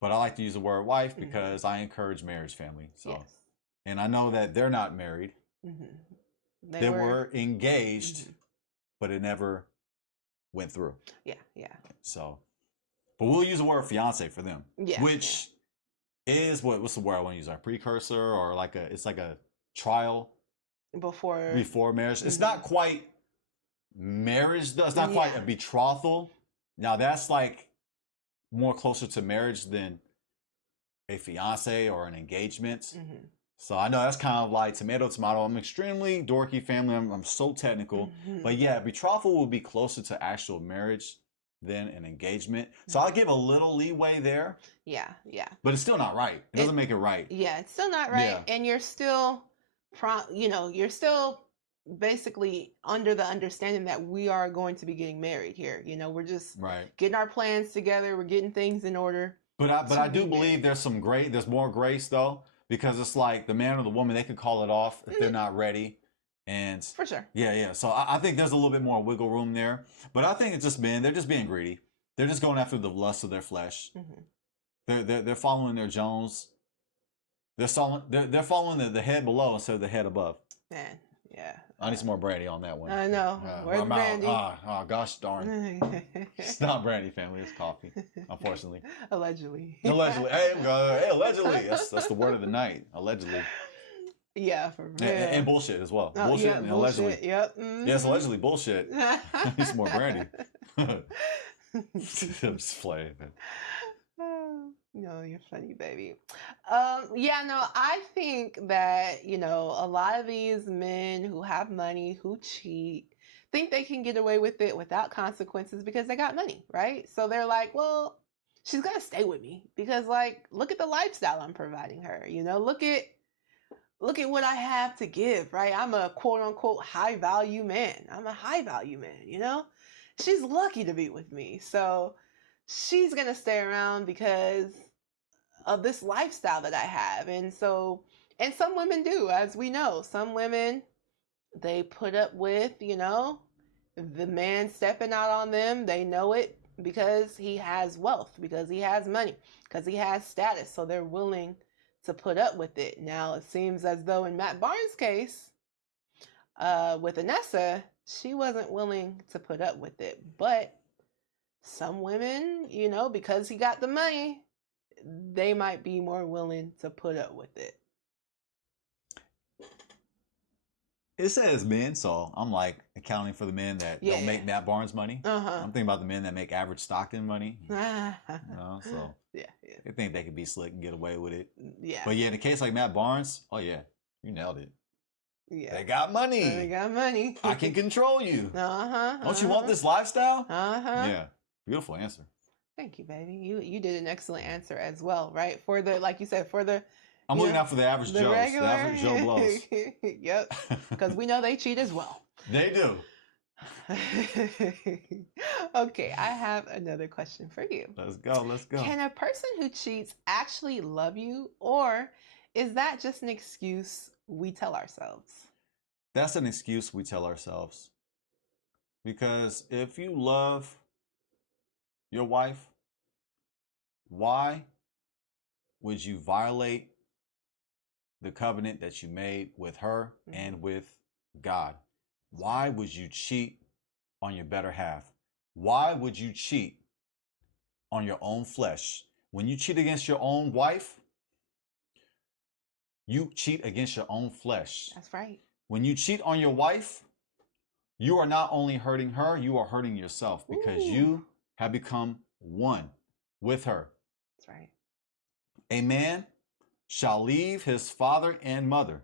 But I like to use the word wife because I encourage marriage, family. So, and I know that they're not married. They were engaged, but it never went through. Yeah. So, but we'll use the word fiance for them. Yeah. Which is what's the word I want to use? A precursor or it's like a trial before marriage. It's not quite marriage though. It's not quite a betrothal. Now that's like more closer to marriage than a fiance or an engagement. So I know that's kind of like tomato. I'm extremely dorky, family. I'm so technical. But yeah, betrothal will be closer to actual marriage than an engagement. So I'll give a little leeway there. Yeah. But it's still not right. It doesn't make it right. Yeah, it's still not right. Yeah. And you're still, you're still basically under the understanding that we are going to be getting married here. We're just getting our plans together. We're getting things in order. But I do believe there's more grace though, because it's like the man or the woman, they can call it off if they're not ready. And for sure. Yeah. So I think there's a little bit more wiggle room there. But I think it's just they're just being greedy. They're just going after the lust of their flesh. They're following their Jones. They're following the head below instead of the head above. Man, yeah. I need some more brandy on that one. I know. Where's the brandy? Oh, gosh darn. It's not brandy, family. It's coffee, unfortunately. Allegedly. Hey, allegedly. That's the word of the night. Allegedly. Yeah, for real. And bullshit as well. Bullshit and allegedly. Yep. Yes, allegedly bullshit. I need some more brandy. I'm just playing. No, you're funny, baby. I think that, a lot of these men who have money, who cheat, think they can get away with it without consequences because they got money, right? So they're like, well, she's going to stay with me because, look at the lifestyle I'm providing her. Look at what I have to give, right? I'm a quote unquote high value man. I'm a high value man, She's lucky to be with me. So she's going to stay around because of this lifestyle that I have. And some women do, as we know. Some women, they put up with, the man stepping out on them. They know it because he has wealth, because he has money, because he has status. So they're willing to put up with it. Now, it seems as though in Matt Barnes' case, with Anessa, she wasn't willing to put up with it. But some women, you know, because he got the money, they might be more willing to put up with it. It says men, so I'm like accounting for the men that don't make Matt Barnes money. I'm thinking about the men that make average Stockton money. So yeah. they think they could be slick and get away with it. Yeah. But yeah, in a case like Matt Barnes, oh yeah, you nailed it. Yeah. They got money. They got money. I can control you. Don't you want this lifestyle? Yeah. Beautiful answer. Thank you, baby. You did an excellent answer as well, right? For the, like you said, for the I'm looking out for the average Joes. Regular. The average Joe blows. Yep. Because we know they cheat as well. They do. Okay, I have another question for you. Let's go. Let's go. Can a person who cheats actually love you, or is that just an excuse we tell ourselves? That's an excuse we tell ourselves. Because if you love your wife, why would you violate the covenant that you made with her and with God? Why would you cheat on your better half? Why would you cheat on your own flesh? When you cheat against your own wife, you cheat against your own flesh. That's right. When you cheat on your wife, you are not only hurting her, you are hurting yourself because you have become one with her. That's right. A man shall leave his father and mother,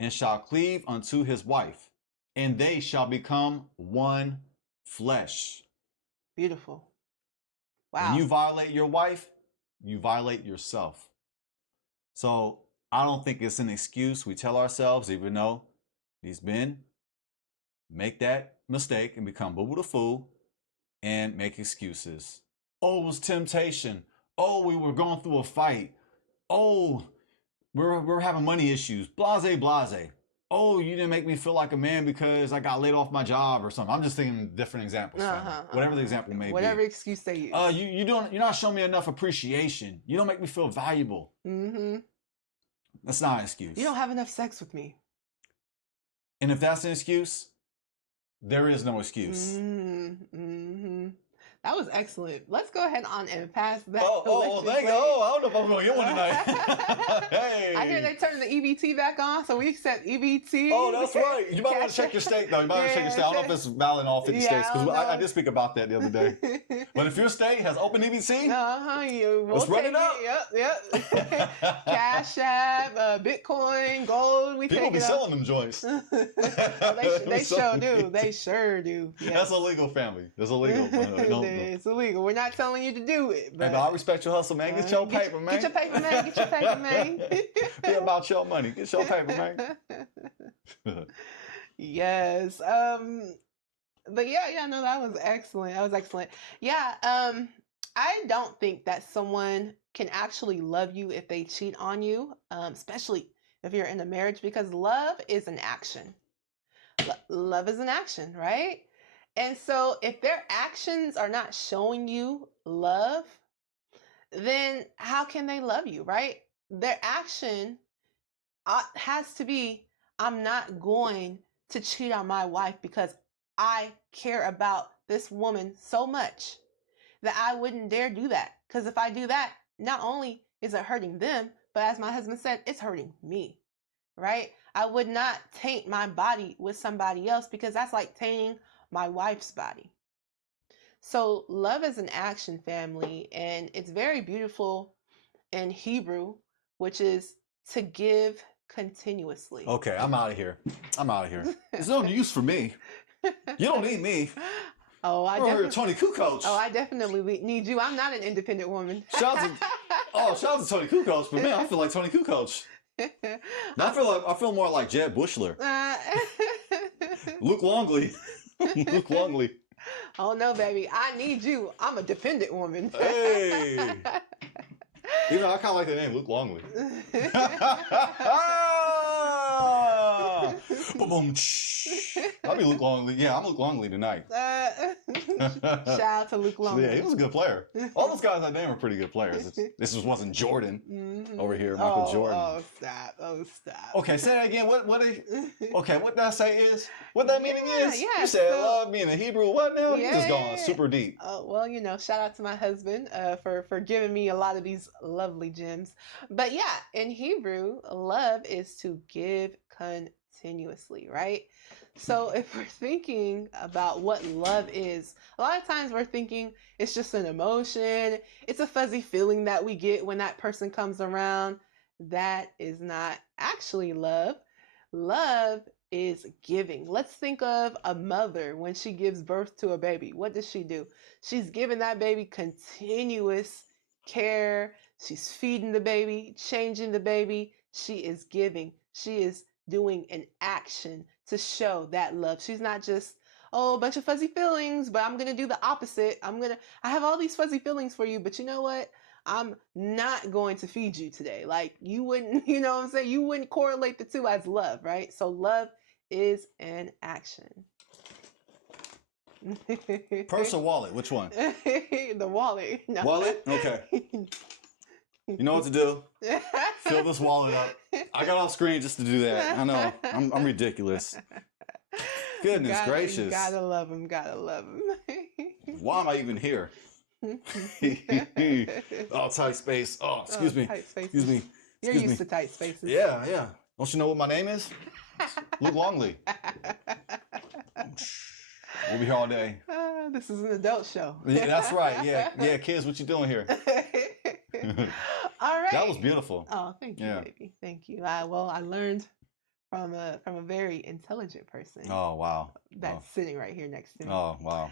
and shall cleave unto his wife, and they shall become one flesh. Beautiful. Wow. When you violate your wife, you violate yourself. So I don't think it's an excuse we tell ourselves, even though these men make that mistake and become boo-boo the fool and make excuses. Oh, it was temptation. Oh, we were going through a fight. Oh, we're having money issues. Blase, blase. Oh, you didn't make me feel like a man because I got laid off my job or something. I'm just thinking different examples. Whatever the example may be. Whatever excuse they use. You're not showing me enough appreciation. You don't make me feel valuable. That's not an excuse. You don't have enough sex with me. And if that's an excuse, there is no excuse. That was excellent. Let's go ahead on and pass that. Thank you. Oh, I don't know if I'm going to get one tonight. Hey. I hear they turned the EBT back on, so we accept EBT. Oh, that's right. You might want to check your state, though. You might want to check your state. I don't know if it's valid in all 50 states, because I did speak about that the other day. But if your state has open EBT, let's run it up. Yep. Cash App, Bitcoin, gold. People be selling them joints. They sure do. They sure do. Yes. That's illegal, family. That's illegal. It's illegal. We're not telling you to do it. But hey, I respect your hustle, man. Get your paper, man. Get your paper, man. Get your paper, man. Be about your money. Get your paper, man. Yes. But yeah, no, that was excellent. That was excellent. Yeah. I don't think that someone can actually love you if they cheat on you, especially if you're in a marriage, because love is an action. Love is an action, right? And so if their actions are not showing you love, then how can they love you, right? Their action has to be, I'm not going to cheat on my wife because I care about this woman so much that I wouldn't dare do that. Because if I do that, not only is it hurting them, but as my husband said, it's hurting me, right? I would not taint my body with somebody else, because that's like tainting my wife's body. So love is an action, family, and it's very beautiful in Hebrew, which is to give continuously. Okay, I'm out of here. There's no use for me. You don't need me. I definitely Tony Kukoc. I definitely need you. I'm not an independent woman. Shout out to Tony Kukoc, but man, I feel like Tony Kukoc. I feel more like Jeb Bushler. Luke Longley. Luke Longley. Oh no, baby, I need you. I'm a dependent woman. Hey. Even though I kind of like the name Luke Longley. Boom. I'll be Luke Longley. Yeah, I'm Luke Longley tonight. Shout out to Luke Longley. Yeah, he was a good player. All those guys I named were pretty good players. This just wasn't Jordan over here, Michael Jordan. Oh, stop. Oh, stop. Okay, say that again. Okay, what that say is? What that meaning is? Yeah, You said so- love me in the Hebrew. What now? You just gone super deep. Well, shout out to my husband for giving me a lot of these lovely gems. But yeah, in Hebrew, love is to give continuously, right? So if we're thinking about what love is, a lot of times we're thinking it's just an emotion, it's a fuzzy feeling that we get when that person comes around. That is not actually love. Love is giving. Let's think of a mother when she gives birth to a baby. What does she do? She's giving that baby continuous care. She's feeding the baby, changing the baby. She is giving. She is doing an action to show that love. She's not just, oh, a bunch of fuzzy feelings, but I'm going to do the opposite. I have all these fuzzy feelings for you, but you know what? I'm not going to feed you today. Like, you wouldn't, you know what I'm saying? You wouldn't correlate the two as love, right? So love is an action. Purse or wallet? Which one? The wallet. No. Wallet? Okay. You know what to do. Fill this wallet up. I got off screen just to do that. I know. I'm ridiculous. Goodness gracious. Gotta love him. Gotta love him. Why am I even here? Oh, tight space. Oh, excuse me. Tight spaces. Excuse me. You're Excuse used me. to tight spaces. Yeah. Don't you know what my name is? Luke Longley. We'll be here all day. This is an adult show. Yeah, that's right. Yeah, kids, what you doing here? All right. That was beautiful. Oh, thank you, baby. Thank you. I learned from a very intelligent person. Oh, wow. That's sitting right here next to me. Oh, wow.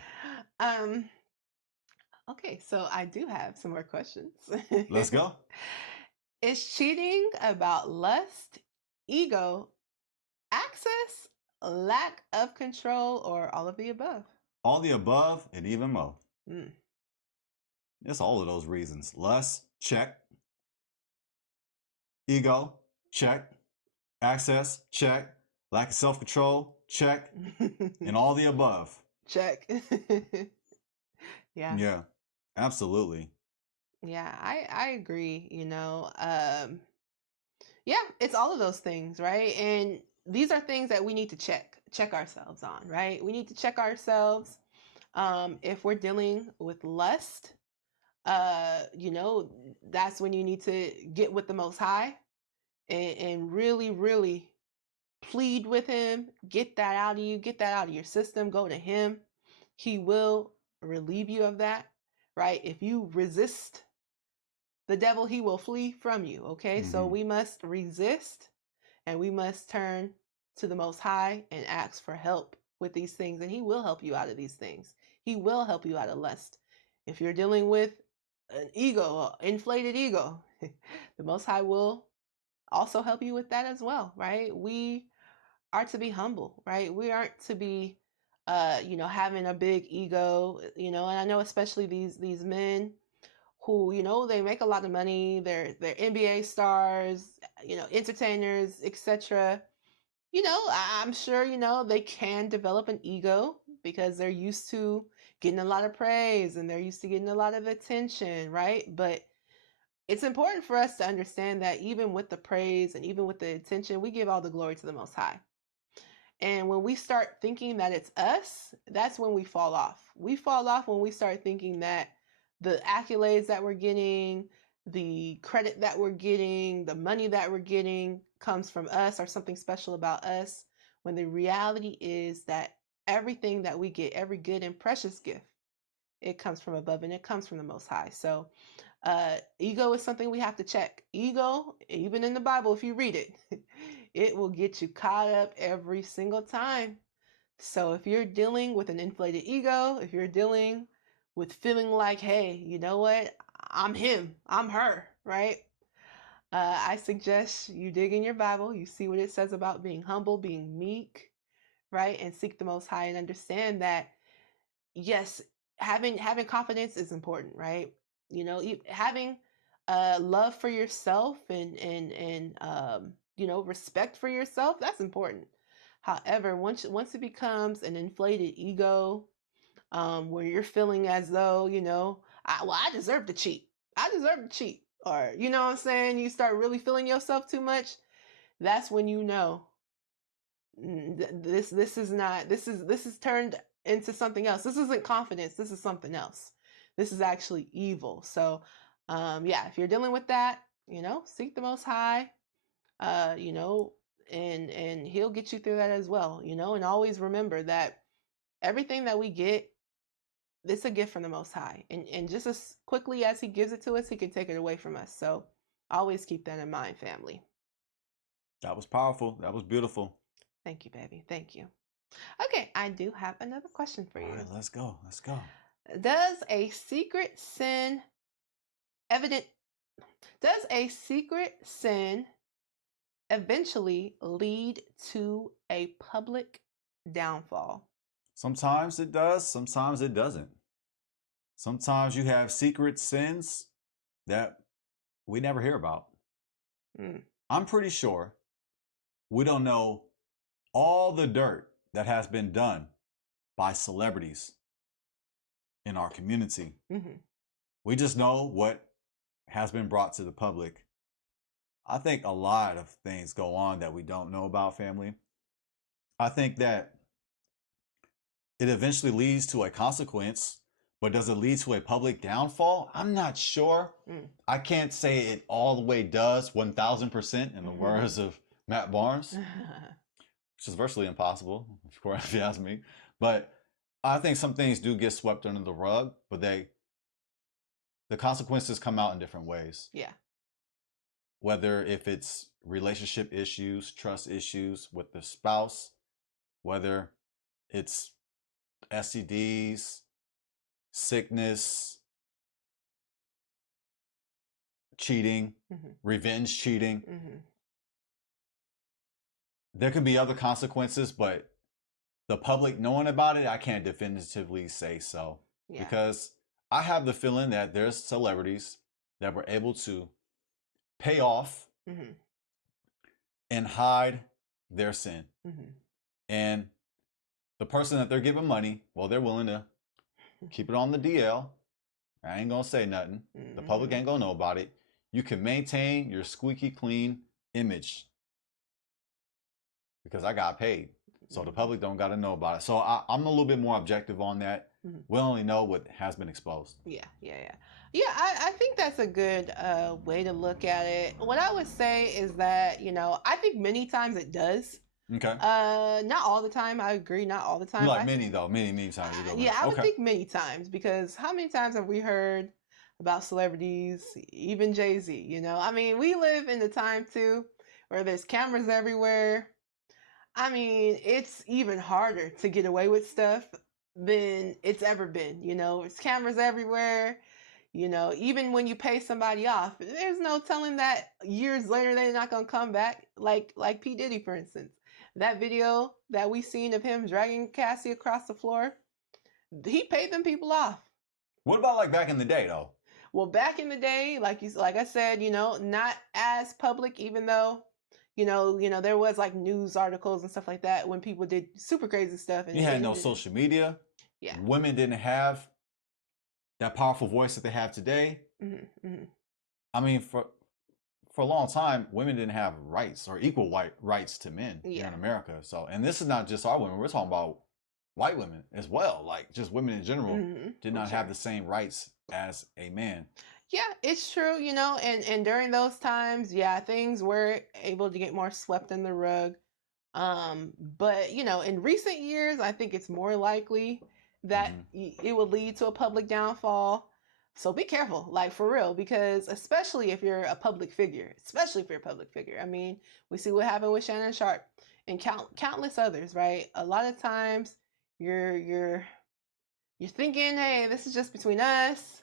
Okay, so I do have some more questions. Let's go. Is cheating about lust, ego, access, lack of control, or all of the above? All the above and even more. Mm. It's all of those reasons. Lust, check. Ego, check. Access, check. Lack of self-control, check. And all the above. Check. Yeah. Yeah, absolutely. Yeah, I agree, yeah, it's all of those things, right? And these are things that we need to check ourselves on, right? We need to check ourselves if we're dealing with lust. That's when you need to get with the Most High and really, really plead with him. Get that out of you. Get that out of your system. Go to him. He will relieve you of that, right? If you resist the devil, he will flee from you, okay? Mm-hmm. So we must resist and we must turn to the Most High and ask for help with these things, and he will help you out of these things. He will help you out of lust. If you're dealing with an ego, inflated ego, the Most High will also help you with that as well, right? We are to be humble, right? We aren't to be having a big ego, and I know especially these men who, they make a lot of money, they're NBA stars, entertainers, etc. I'm sure, they can develop an ego because they're used to getting a lot of praise and they're used to getting a lot of attention, right? But it's important for us to understand that even with the praise and even with the attention, we give all the glory to the Most High. And when we start thinking that it's us, that's when we fall off. We fall off when we start thinking that the accolades that we're getting, the credit that we're getting, the money that we're getting comes from us or something special about us, when the reality is that everything that we get, every good and precious gift, it comes from above and it comes from the Most High. So ego is something we have to check. Ego, even in the Bible, if you read it, it will get you caught up every single time. So if you're dealing with an inflated ego, if you're dealing with feeling like, hey, you know what? I'm him, I'm her, right? I suggest you dig in your Bible, you see what it says about being humble, being meek, right? And seek the Most High and understand that, yes, having confidence is important, right? Having love for yourself and respect for yourself, that's important. However, once it becomes an inflated ego, where you're feeling as though, I deserve to cheat. I deserve to cheat. Or, you know what I'm saying? You start really feeling yourself too much. That's when you know this is not, this is turned into something else. This isn't confidence. This is something else. This is actually evil. So, yeah, if you're dealing with that, seek the Most High, and He'll get you through that as well, and always remember that everything that we get, it's a gift from the Most High. And just as quickly as He gives it to us, He can take it away from us. So always keep that in mind, family. That was powerful. That was beautiful. Thank you, baby. Thank you. Okay, I do have another question for you. All right, let's go. Let's go. Does a secret sin eventually lead to a public downfall? Sometimes it does, sometimes it doesn't. Sometimes you have secret sins that we never hear about. I'm pretty sure we don't know all the dirt that has been done by celebrities in our community. We just know what has been brought to the public. I think a lot of things go on that we don't know about, family. I think that it eventually leads to a consequence, but does it lead to a public downfall? I'm not sure. I can't say it all the way does 1000% in the words of Matt Barnes, which is virtually impossible, of course, if you ask me. But I think some things do get swept under the rug, but the consequences come out in different ways. Yeah. Whether if it's relationship issues, trust issues with the spouse, whether it's STDs, sickness, cheating, revenge cheating. There could be other consequences, but the public knowing about it, I can't definitively say so. Yeah. Because I have the feeling that there's celebrities that were able to pay off and hide their sin. And the person that they're giving money, well, they're willing to keep it on the DL. I ain't gonna say nothing. The public ain't gonna know about it. You can maintain your squeaky clean image because I got paid. So the public don't got to know about it. So I'm a little bit more objective on that. We only know what has been exposed. Yeah. I think that's a good way to look at it. What I would say is that, I think many times it does. Okay. Not all the time. I agree. Not all the time. You like many though. Many times. Yeah, I would think many times, because how many times have we heard about celebrities, even Jay-Z, I mean, we live in the time too where there's cameras everywhere. I mean, it's even harder to get away with stuff than it's ever been. There's cameras everywhere. Even when you pay somebody off, there's no telling that years later they're not gonna come back. Like P. Diddy, for instance. That video that we seen of him dragging Cassie across the floor, he paid them people off. What about like back in the day though? Well, back in the day, like I said, not as public, even though there was like news articles and stuff like that when people did super crazy stuff. And you had no social media. Yeah. Women didn't have that powerful voice that they have today. I mean, for a long time, women didn't have rights or equal rights to men here in America. So, and this is not just our women. We're talking about white women as well. Like just women in general did not have the same rights as a man. Yeah, it's true, and during those times, things were able to get more swept in the rug. But, in recent years, I think it's more likely that it will lead to a public downfall. So be careful, like for real, because especially if you're a public figure, I mean, we see what happened with Shannon Sharp and countless others, right? A lot of times you're thinking, hey, this is just between us.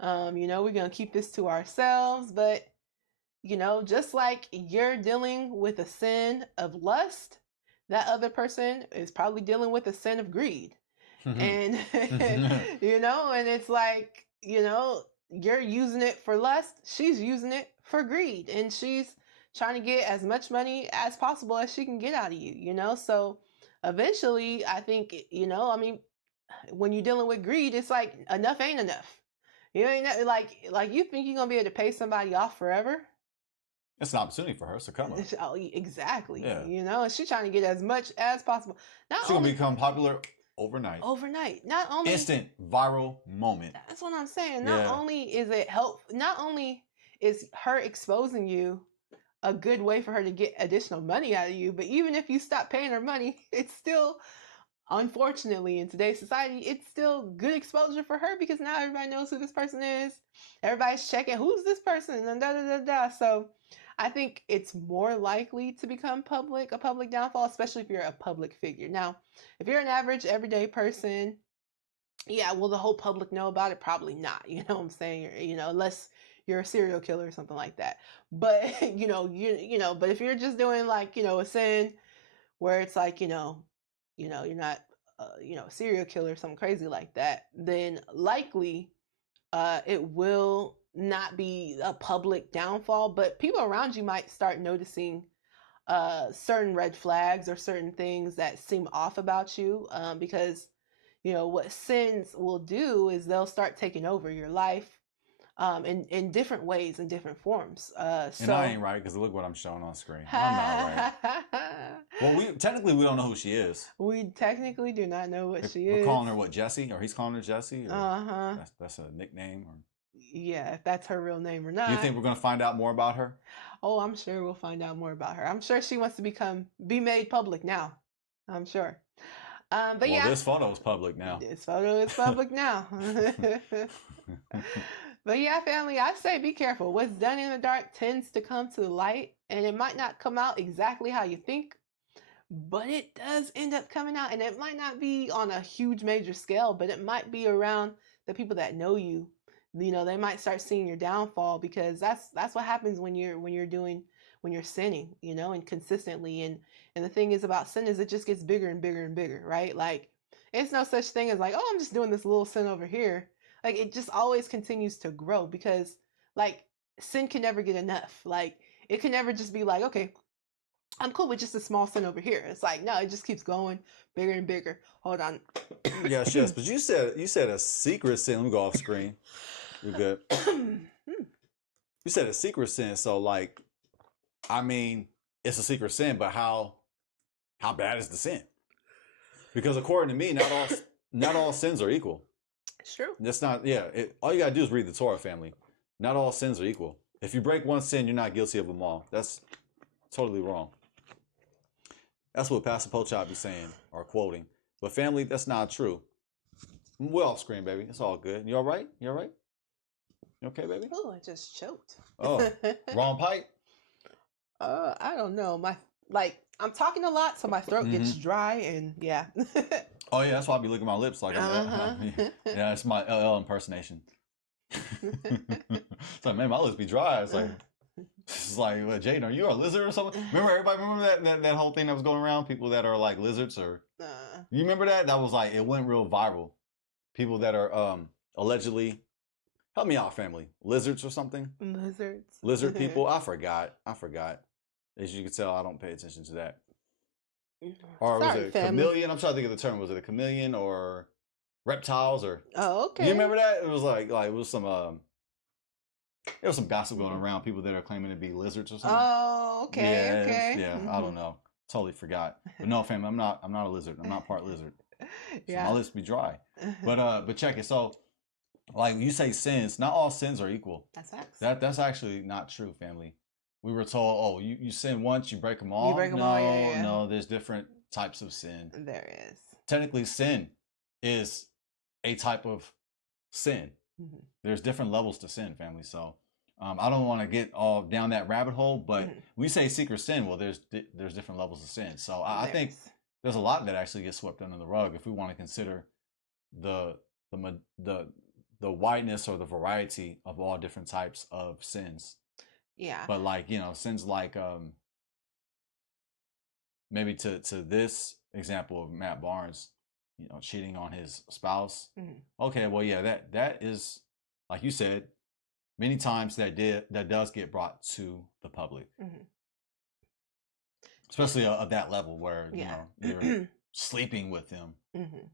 We're going to keep this to ourselves, but just like you're dealing with a sin of lust, that other person is probably dealing with a sin of greed. And, and it's like, you're using it for lust. She's using it for greed, and she's trying to get as much money as possible as she can get out of you, So eventually I think, when you're dealing with greed, it's like enough ain't enough. You ain't like you think you're gonna be able to pay somebody off forever? It's an opportunity for her. It's a come up. Oh, exactly. Yeah. You know, and she's trying to get as much as possible. Not She's gonna only become popular overnight. not only Instant viral moment. that's what I'm saying. Yeah. Not only is it help, not only is her exposing you a good way for her to get additional money out of you, but even if you stop paying her money, it's still, unfortunately, in today's society, it's still good exposure for her because now everybody knows who this person is. Everybody's checking who's this person and da da da da. So I think it's more likely to become a public downfall, especially if you're a public figure. Now, if you're an average everyday person, yeah, will the whole public know about it? Probably not. You know what I'm saying? You know, unless you're a serial killer or something like that. But but if you're just doing like a sin where it's like you're not a serial killer or something crazy like that, then likely it will not be a public downfall. But people around you might start noticing certain red flags or certain things that seem off about you because what sins will do is they'll start taking over your life in different ways, in different forms. And I ain't right because look what I'm showing on screen. I'm not right. Well, we don't know who she is. We technically do not know what she is. We're calling her what, Jessie? Or he's calling her Jessie? Uh-huh. That's a nickname? Or... Yeah, if that's her real name or not. Do you think we're going to find out more about her? Oh, I'm sure we'll find out more about her. I'm sure she wants to be made public now. I'm sure. But yeah, this photo is public now. This photo is public now. But yeah, family, I say be careful. What's done in the dark tends to come to the light, and it might not come out exactly how you think, but it does end up coming out, and it might not be on a huge major scale, but it might be around the people that know you. They might start seeing your downfall because that's what happens when you're sinning, and consistently. And the thing is about sin is it just gets bigger and bigger and bigger, right? Like it's no such thing as like, oh, I'm just doing this little sin over here. Like it just always continues to grow because like sin can never get enough. Like it can never just be like, okay, I'm cool with just a small sin over here. It's like, no, it just keeps going bigger and bigger. Hold on. Yes, but you said a secret sin. Let me go off screen. You're good. You said a secret sin, so like, I mean, it's a secret sin, but how bad is the sin? Because according to me, not all sins are equal. It's true. That's not, yeah. All you gotta do is read the Torah, family. Not all sins are equal. If you break one sin, you're not guilty of them all. That's totally wrong. That's what Pastor Pochop be saying or quoting. But family, that's not true. We're off screen, baby. It's all good. You all right? You all right? You okay, baby? Oh, I just choked. Oh, wrong pipe? I don't know. I'm talking a lot, so my throat gets dry, and yeah. Oh yeah, that's why I be licking my lips like yeah, it's my LL impersonation. It's like, man, my lips be dry. It's like Jaydon, are you a lizard or something? Remember that whole thing that was going around? People that are like lizards, or you remember that? That was like, it went real viral. People that are allegedly, help me out, family, lizards or something. Lizard people. I forgot. As you can tell, I don't pay attention to that. Or was it chameleon? I'm trying to think of the term. Was it a chameleon or reptiles or? Oh, okay. You remember that? It was like it was some there was some gossip going around. People that are claiming to be lizards or something. Oh, okay. Yeah, I don't know. Totally forgot. But no, fam, I'm not a lizard. I'm not part lizard. Yeah. So my lips be dry. But check it. So, like you say, sins. Not all sins are equal. That's facts. That's actually not true, family. We were told, oh, you sin once, you break them all. You break them all, yeah. No, there's different types of sin. There is. Technically, sin is a type of sin. Mm-hmm. There's different levels to sin, family. So I don't want to get all down that rabbit hole, but when you say secret sin, well, there's different levels of sin. So I think there's a lot that actually gets swept under the rug if we want to consider the wideness or the variety of all different types of sins. Yeah. But like, sins like maybe to this example of Matt Barnes, cheating on his spouse. Mm-hmm. Okay, well, yeah, that is, like you said, many times that does get brought to the public. Mm-hmm. Especially of that level where you're sleeping with them. Mm-hmm.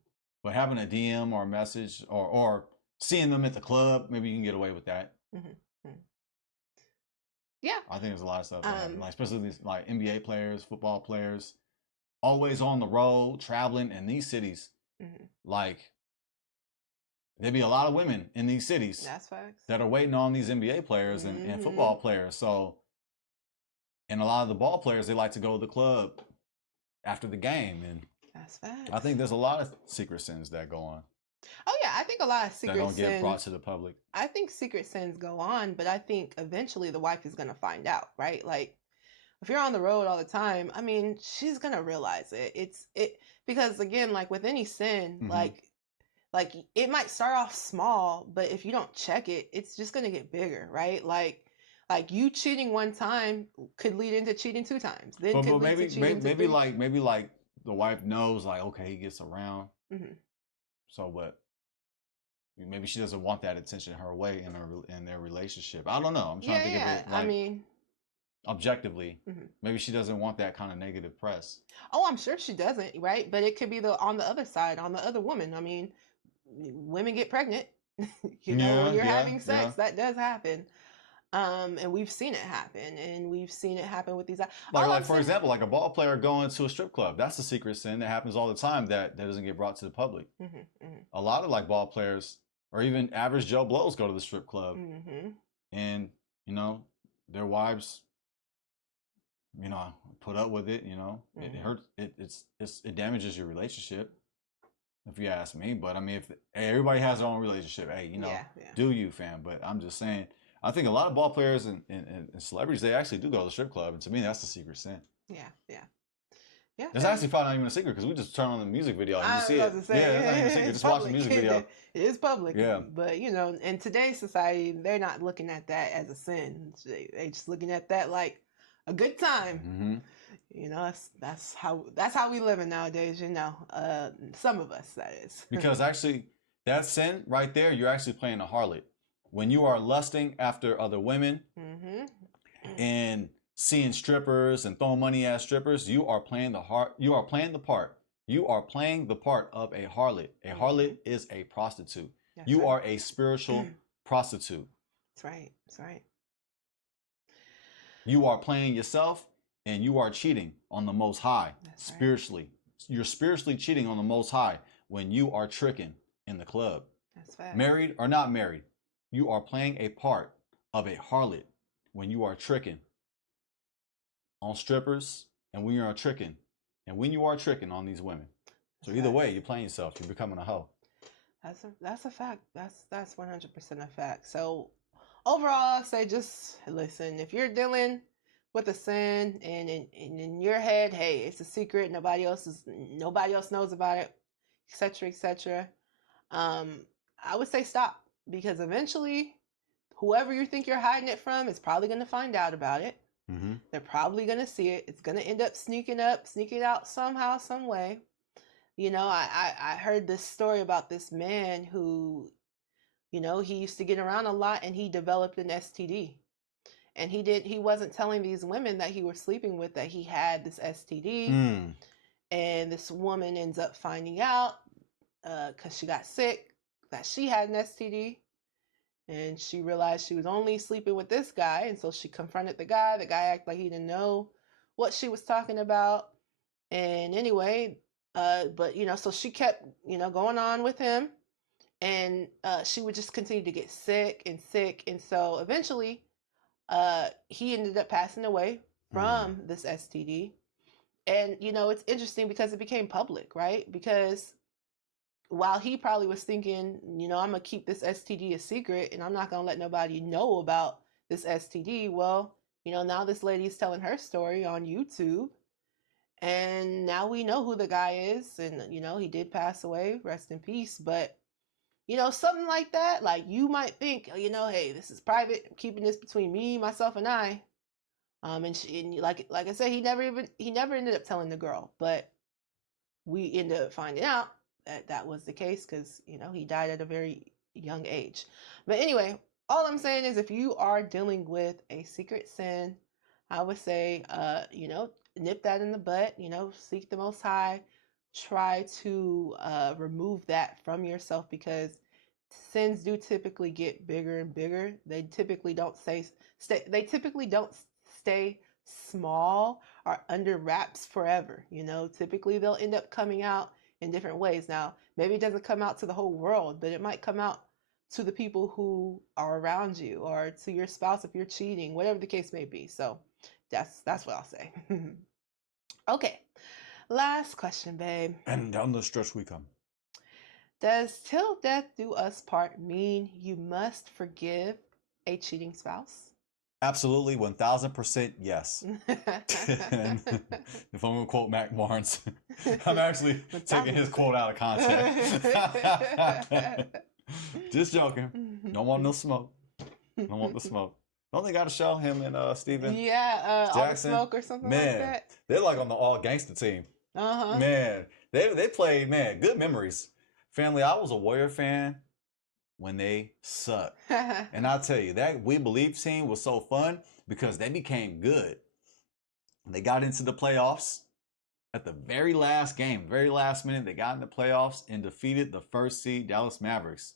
But having a DM or a message or seeing them at the club, maybe you can get away with that. Mm-hmm. Yeah. I think there's a lot of stuff that happen, like especially these like NBA players, football players, always on the road, traveling in these cities. Mm-hmm. Like there be a lot of women in these cities That's facts. that are waiting on these NBA players and football players. So, and a lot of the ball players, they like to go to the club after the game, and that's facts. I think there's a lot of secret sins that go on. Oh yeah, I think a lot of secret that don't sins get brought to the public. I think secret sins go on, but I think eventually the wife is gonna find out, right? Like if you're on the road all the time, I mean, she's gonna realize it. It because again, like with any sin, like it might start off small, but if you don't check it, it's just gonna get bigger, right? Like you cheating one time could lead into cheating 2 times. Then but could lead maybe to cheating maybe to like the wife knows like okay he gets around. Mm-hmm. So what? Maybe she doesn't want that attention her way in their relationship. I don't know. I'm trying to think of it like I mean, objectively. Maybe she doesn't want that kind of negative press. Oh, I'm sure she doesn't, right? But it could be on the other side, on the other woman. I mean, women get pregnant. When you're having sex, that does happen. And we've seen it happen, and we've seen it happen with these. Like for example, like a ball player going to a strip club. That's a secret sin that happens all the time that doesn't get brought to the public. A lot of like ball players or even average Joe Blows go to the strip club, and their wives, put up with it. It hurts. It damages your relationship. If you ask me, but I mean, if everybody has their own relationship, do you, fam? But I'm just saying. I think a lot of ball players and celebrities, they actually do go to the strip club. And to me, that's the secret sin. Yeah. It's actually probably not even a secret because we just turn on the music video and you see it. That's not even a secret. Just watch the music video. It is public. Yeah. But, in today's society, they're not looking at that as a sin. They're just looking at that like a good time. That's how we living nowadays, some of us, that is. Because actually, that sin right there, you're actually playing a harlot. When you are lusting after other women and seeing strippers and throwing money at strippers, you are playing the part. You are playing the part of a harlot. A harlot is a prostitute. You are a spiritual prostitute. That's right. You are playing yourself and you are cheating on the Most High spiritually. Right. You're spiritually cheating on the Most High when you are tricking in the club. That's fact. Married or not married. You are playing a part of a harlot when you are tricking on strippers and when you are tricking on these women. So either way, you're playing yourself. You're becoming a hoe. That's a fact. That's 100% a fact. So overall, I say just listen. If you're dealing with a sin and in your head, hey, it's a secret. Nobody else knows about it, etc., etc. I would say stop. Because eventually, whoever you think you're hiding it from is probably going to find out about it. They're probably going to see it. It's going to end up sneaking out somehow, some way. I heard this story about this man who, he used to get around a lot and he developed an STD. And he wasn't telling these women that he was sleeping with that he had this STD. And this woman ends up finding out because she got sick that she had an STD, and she realized she was only sleeping with this guy, and so she confronted the guy. The guy acted like he didn't know what she was talking about, and anyway, but so she kept going on with him, and she would just continue to get sick, and so eventually, he ended up passing away from this STD, and it's interesting because it became public, right? Because while he probably was thinking, I'm going to keep this STD a secret and I'm not going to let nobody know about this STD. Well, now this lady's telling her story on YouTube and now we know who the guy is. And, he did pass away, rest in peace. But, something like that, like you might think, hey, this is private. I'm keeping this between me, myself, and I. And like I said, he never ended up telling the girl, but we ended up finding out that was the case because he died at a very young age. But anyway, all I'm saying is if you are dealing with a secret sin, I would say nip that in the butt. Seek the Most High, try to remove that from yourself, because sins do typically get bigger and bigger. They typically don't they typically don't stay small or under wraps forever. You know, typically they'll end up coming out in different ways. Now, maybe it doesn't come out to the whole world, but it might come out to the people who are around you, or to your spouse if you're cheating, whatever the case may be. So that's what I'll say. Okay, last question, babe. And down the stretch we come. Does till death do us part mean you must forgive a cheating spouse? Absolutely, 1000% yes. And if I'm going to quote Mac Barnes, I'm actually taking his quote out of context. Just joking. Don't want no smoke. Don't want the smoke. Don't they got a show, him and Steven? Yeah, All the Jackson? Smoke or something Man, like that. they're like on the all gangster team. Uh-huh. Man, they played, man, good memories. Family, I was a Warrior fan when they sucked. And I'll tell you, that We Believe team was so fun because they became good. They got into the playoffs at the very last game, very last minute. They got in the playoffs and defeated the first seed Dallas Mavericks.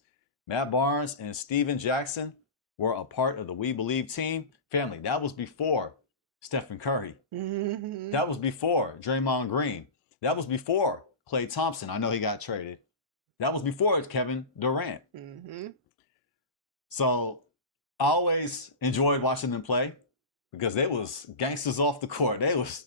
Matt Barnes and Steven Jackson were a part of the We Believe team. Family, that was before Stephen Curry. Mm-hmm. That was before Draymond Green. That was before Klay Thompson. I know he got traded. That was before Kevin Durant. Mm-hmm. So I always enjoyed watching them play because they was gangsters off the court. They was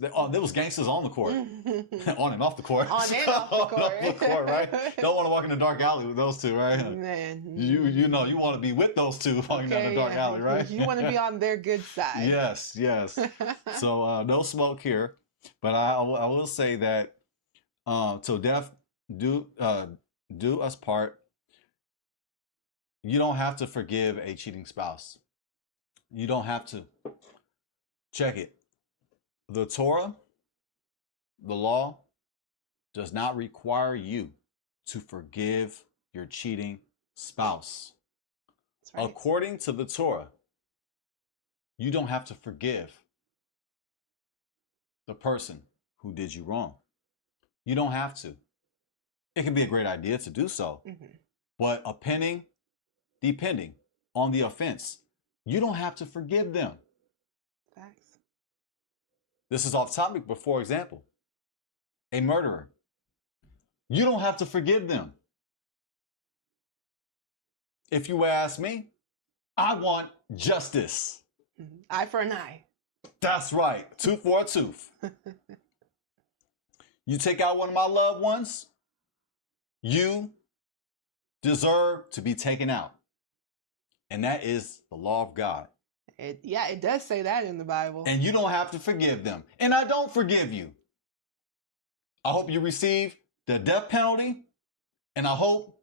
gangsters on the court. On and off the court. On and off the court. On and off the court, right? Don't want to walk in the dark alley with those two, right? Man. You know you want to be with those two walking down the dark alley, right? You want to be on their good side. Yes. So no smoke here. But I will say that till death do us part. You don't have to forgive a cheating spouse. You don't have to. Check it. The Torah, the law, does not require you to forgive your cheating spouse. That's right. According to the Torah, you don't have to forgive the person who did you wrong. You don't have to. It can be a great idea to do so, but depending on the offense, you don't have to forgive them. Facts. This is off topic, but for example, a murderer, you don't have to forgive them. If you ask me, I want justice. Eye for an eye. That's right. Tooth for a tooth. You take out one of my loved ones, you deserve to be taken out. And that is the law of God. It does say that in the Bible. And you don't have to forgive them. And I don't forgive you. I hope you receive the death penalty, and I hope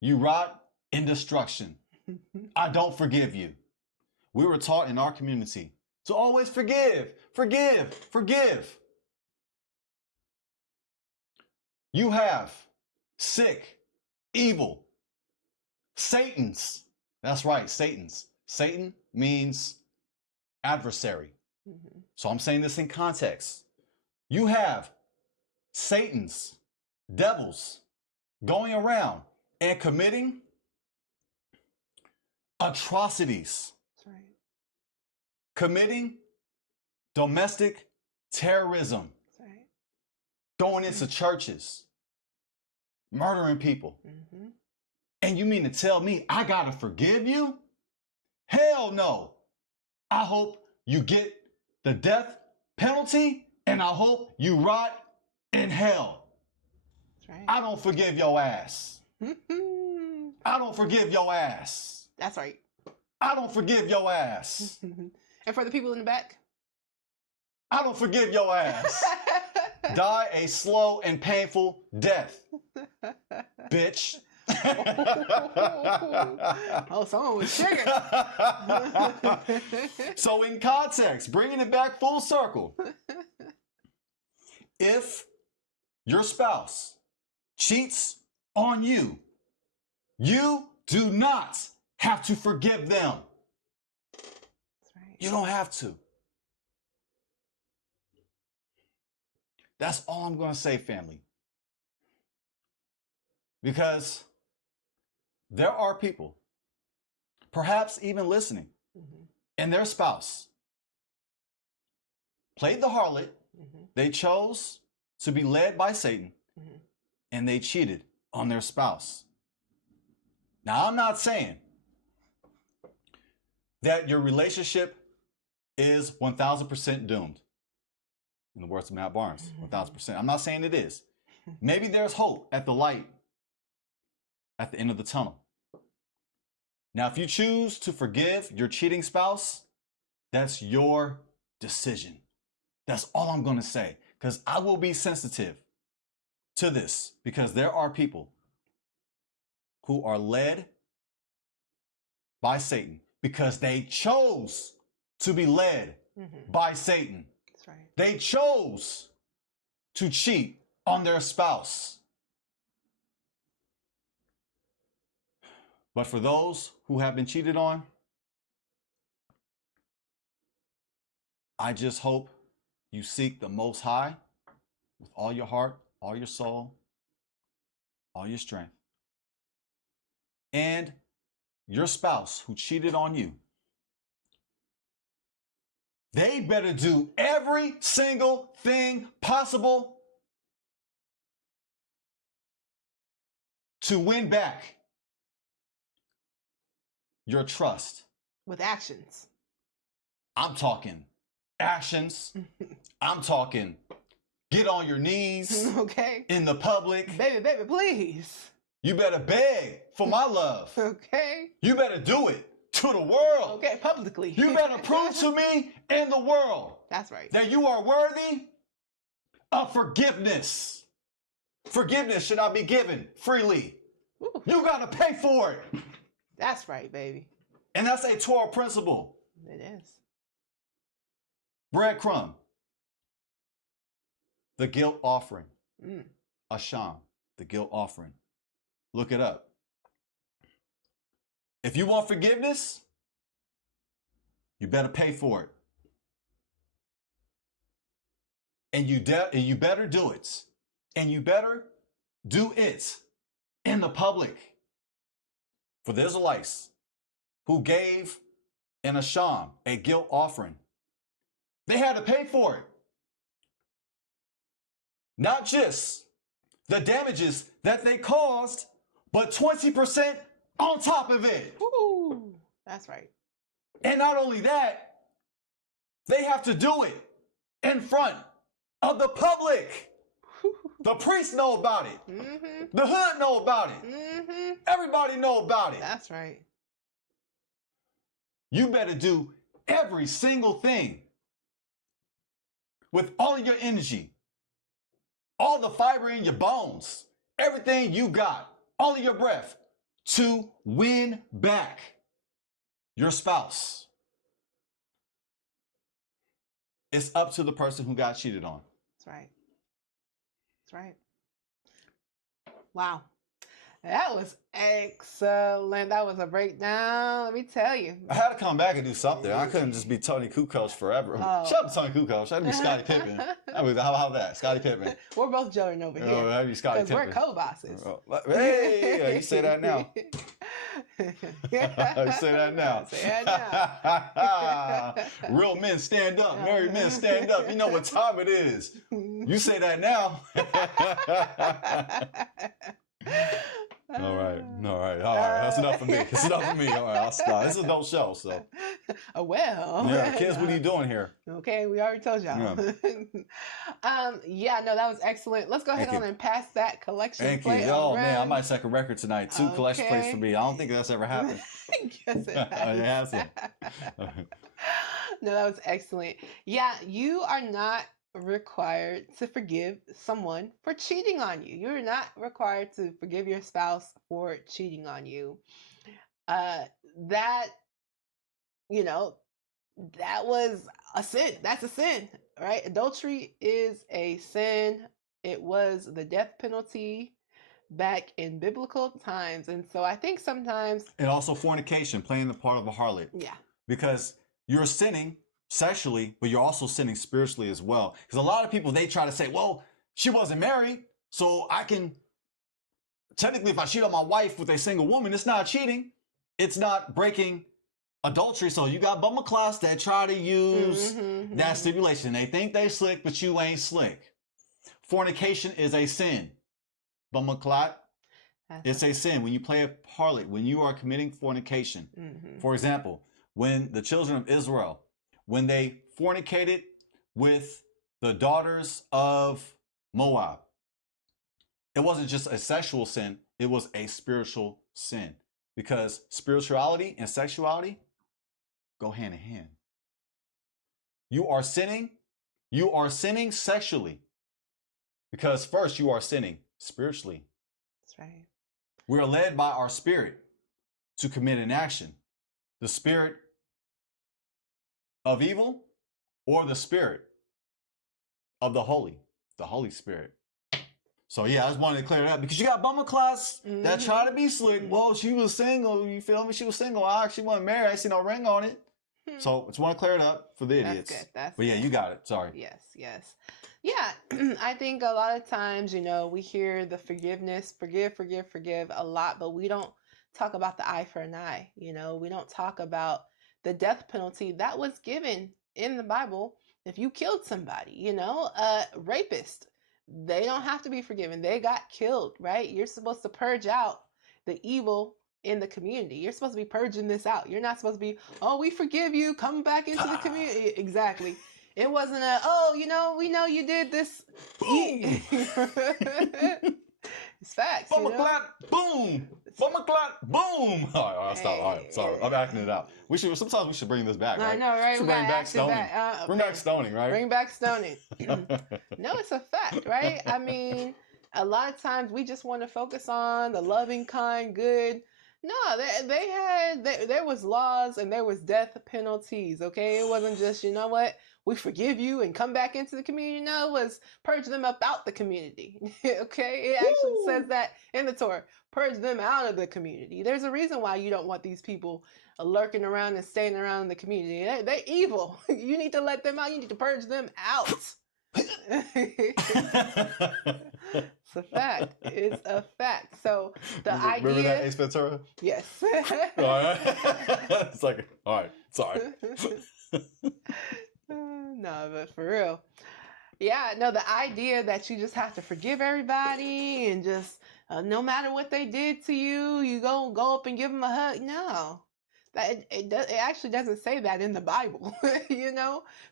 you rot in destruction. I don't forgive you. We were taught in our community to always forgive. You have sick, evil, Satans. That's right, Satans. Satan means adversary. So I'm saying this in context. You have Satans, devils, going around and committing atrocities. That's right. Committing domestic terrorism. That's right. Going into churches, murdering people. And you mean to tell me I gotta forgive you? Hell no. I hope you get the death penalty, and I hope you rot in hell. That's right. I don't forgive your ass. I don't forgive your ass. That's right. I don't forgive your ass. And for the people in the back? I don't forgive your ass. Die a slow and painful death, bitch. Oh, someone was triggered. So in context, bringing it back full circle, if your spouse cheats on you, you do not have to forgive them. That's right. You don't have to. That's all I'm going to say, family. Because there are people, perhaps even listening, and their spouse played the harlot. They chose to be led by Satan, and they cheated on their spouse. Now, I'm not saying that your relationship is 1,000% doomed. In the words of Matt Barnes, 1,000%. I'm not saying it is. Maybe there's hope at the light at the end of the tunnel. Now, if you choose to forgive your cheating spouse, that's your decision. That's all I'm going to say, because I will be sensitive to this, because there are people who are led by Satan because they chose to be led by Satan. That's right. They chose to cheat on their spouse. But for those who have been cheated on, I just hope you seek the Most High with all your heart, all your soul, all your strength. And your spouse who cheated on you, they better do every single thing possible to win back your trust. With actions. I'm talking actions. I'm talking get on your knees. Okay. In the public. Baby, please. You better beg for my love. Okay. You better do it to the world. Okay, publicly. You better prove to me in the world. That's right. That you are worthy of forgiveness. Forgiveness should not be given freely. Ooh. You got to pay for it. That's right, baby. And that's a Torah principle. It is. Breadcrumb. The guilt offering. Asham, the guilt offering. Look it up. If you want forgiveness, you better pay for it. And you better do it. And you better do it in the public. For the Israelites who gave an asham, a guilt offering, they had to pay for it. Not just the damages that they caused, but 20% on top of it. Ooh, that's right. And not only that, they have to do it in front of the public. The priests know about it. The hood know about it. Everybody know about it. That's right. You better do every single thing with all of your energy, all the fiber in your bones, everything you got, all of your breath, to win back your spouse. It's up to the person who got cheated on. That's right. That's right. Wow. That was excellent. That was a breakdown. Let me tell you. I had to come back and do something. I couldn't just be Tony Kukoc forever. Oh. Shut up, Tony Kukoc. I'd be Scottie Pippen. How about that? Scottie Pippen. We're both Jordan over here. Oh, that'd be Scottie Pippen. Because we're co-bosses. Oh, hey, you say that now. You say that now. Say that now. Real men stand up. Married men stand up. You know what time it is. You say that now. All right. That's enough for me. It's enough for me. All right, I'll stop. This is no show, so. Well. Yeah, kids, what are you doing here? Okay, we already told y'all. Yeah. No, that was excellent. Let's go ahead on and pass that collection Thank plate you. Oh, around. man, I might set a record tonight. 2 collection plates for me. I don't think that's ever happened. Yes, it It has. hasn't. No, that was excellent. Yeah, you are not required to forgive someone for cheating on you. You're not required to forgive your spouse for cheating on you. That was a sin. That's a sin, right? Adultery is a sin. It was the death penalty back in biblical times. And so I think sometimes... And also fornication, playing the part of a harlot. Yeah. Because you're sinning sexually, but you're also sinning spiritually as well. Because a lot of people, they try to say, well, she wasn't married, so I can technically, if I cheat on my wife with a single woman, it's not cheating. It's not breaking adultery. So you got bummer class that try to use that stipulation. They think they slick, but you ain't slick. Fornication is a sin. Bummer clot. It's a sin when you play a harlot, when you are committing fornication. For example, when the children of Israel, when they fornicated with the daughters of Moab, it wasn't just a sexual sin, it was a spiritual sin. Because spirituality and sexuality go hand in hand. You are sinning sexually. Because first you are sinning spiritually. That's right. We are led by our spirit to commit an action. The spirit of evil or the spirit of the Holy Spirit. So yeah, I just wanted to clear it up because you got bummer class that try to be slick. Well, she was single, you feel me? She was single. I actually wasn't married. I see no ring on it. So I just want to clear it up for the idiots. That's good. But yeah, you got it. Sorry. Yes. Yeah, I think a lot of times, we hear the forgiveness, forgive a lot, but we don't talk about the eye for an eye. We don't talk about the death penalty that was given in the Bible. If you killed somebody, a rapist, they don't have to be forgiven. They got killed, right? You're supposed to purge out the evil in the community. You're supposed to be purging this out. You're not supposed to be, oh, we forgive you, come back into the community. Exactly. It wasn't we know you did this. It's facts. Bummer clot, boom. Bummer clot, boom. All right, I'll stop. All right, sorry. I'm acting it out. Sometimes we should bring this back, right? I know, right? We should bring back stoning. Bring back stoning, right? Bring back stoning. No, it's a fact, right? I mean, a lot of times we just want to focus on the loving, kind, good. No, there was laws and there was death penalties, okay? It wasn't just, we forgive you and come back into the community. No, it was purge them up out the community, okay? It actually says that in the Torah, purge them out of the community. There's a reason why you don't want these people lurking around and staying around in the community. They're evil. You need to let them out. You need to purge them out. It's a fact. It's a fact. So the idea. Remember that Ace Ventura? Yes. All right. It's like, all right, sorry. No, but for real. Yeah, no, the idea that you just have to forgive everybody and just no matter what they did to you, you go up and give them a hug. No. It actually doesn't say that in the Bible.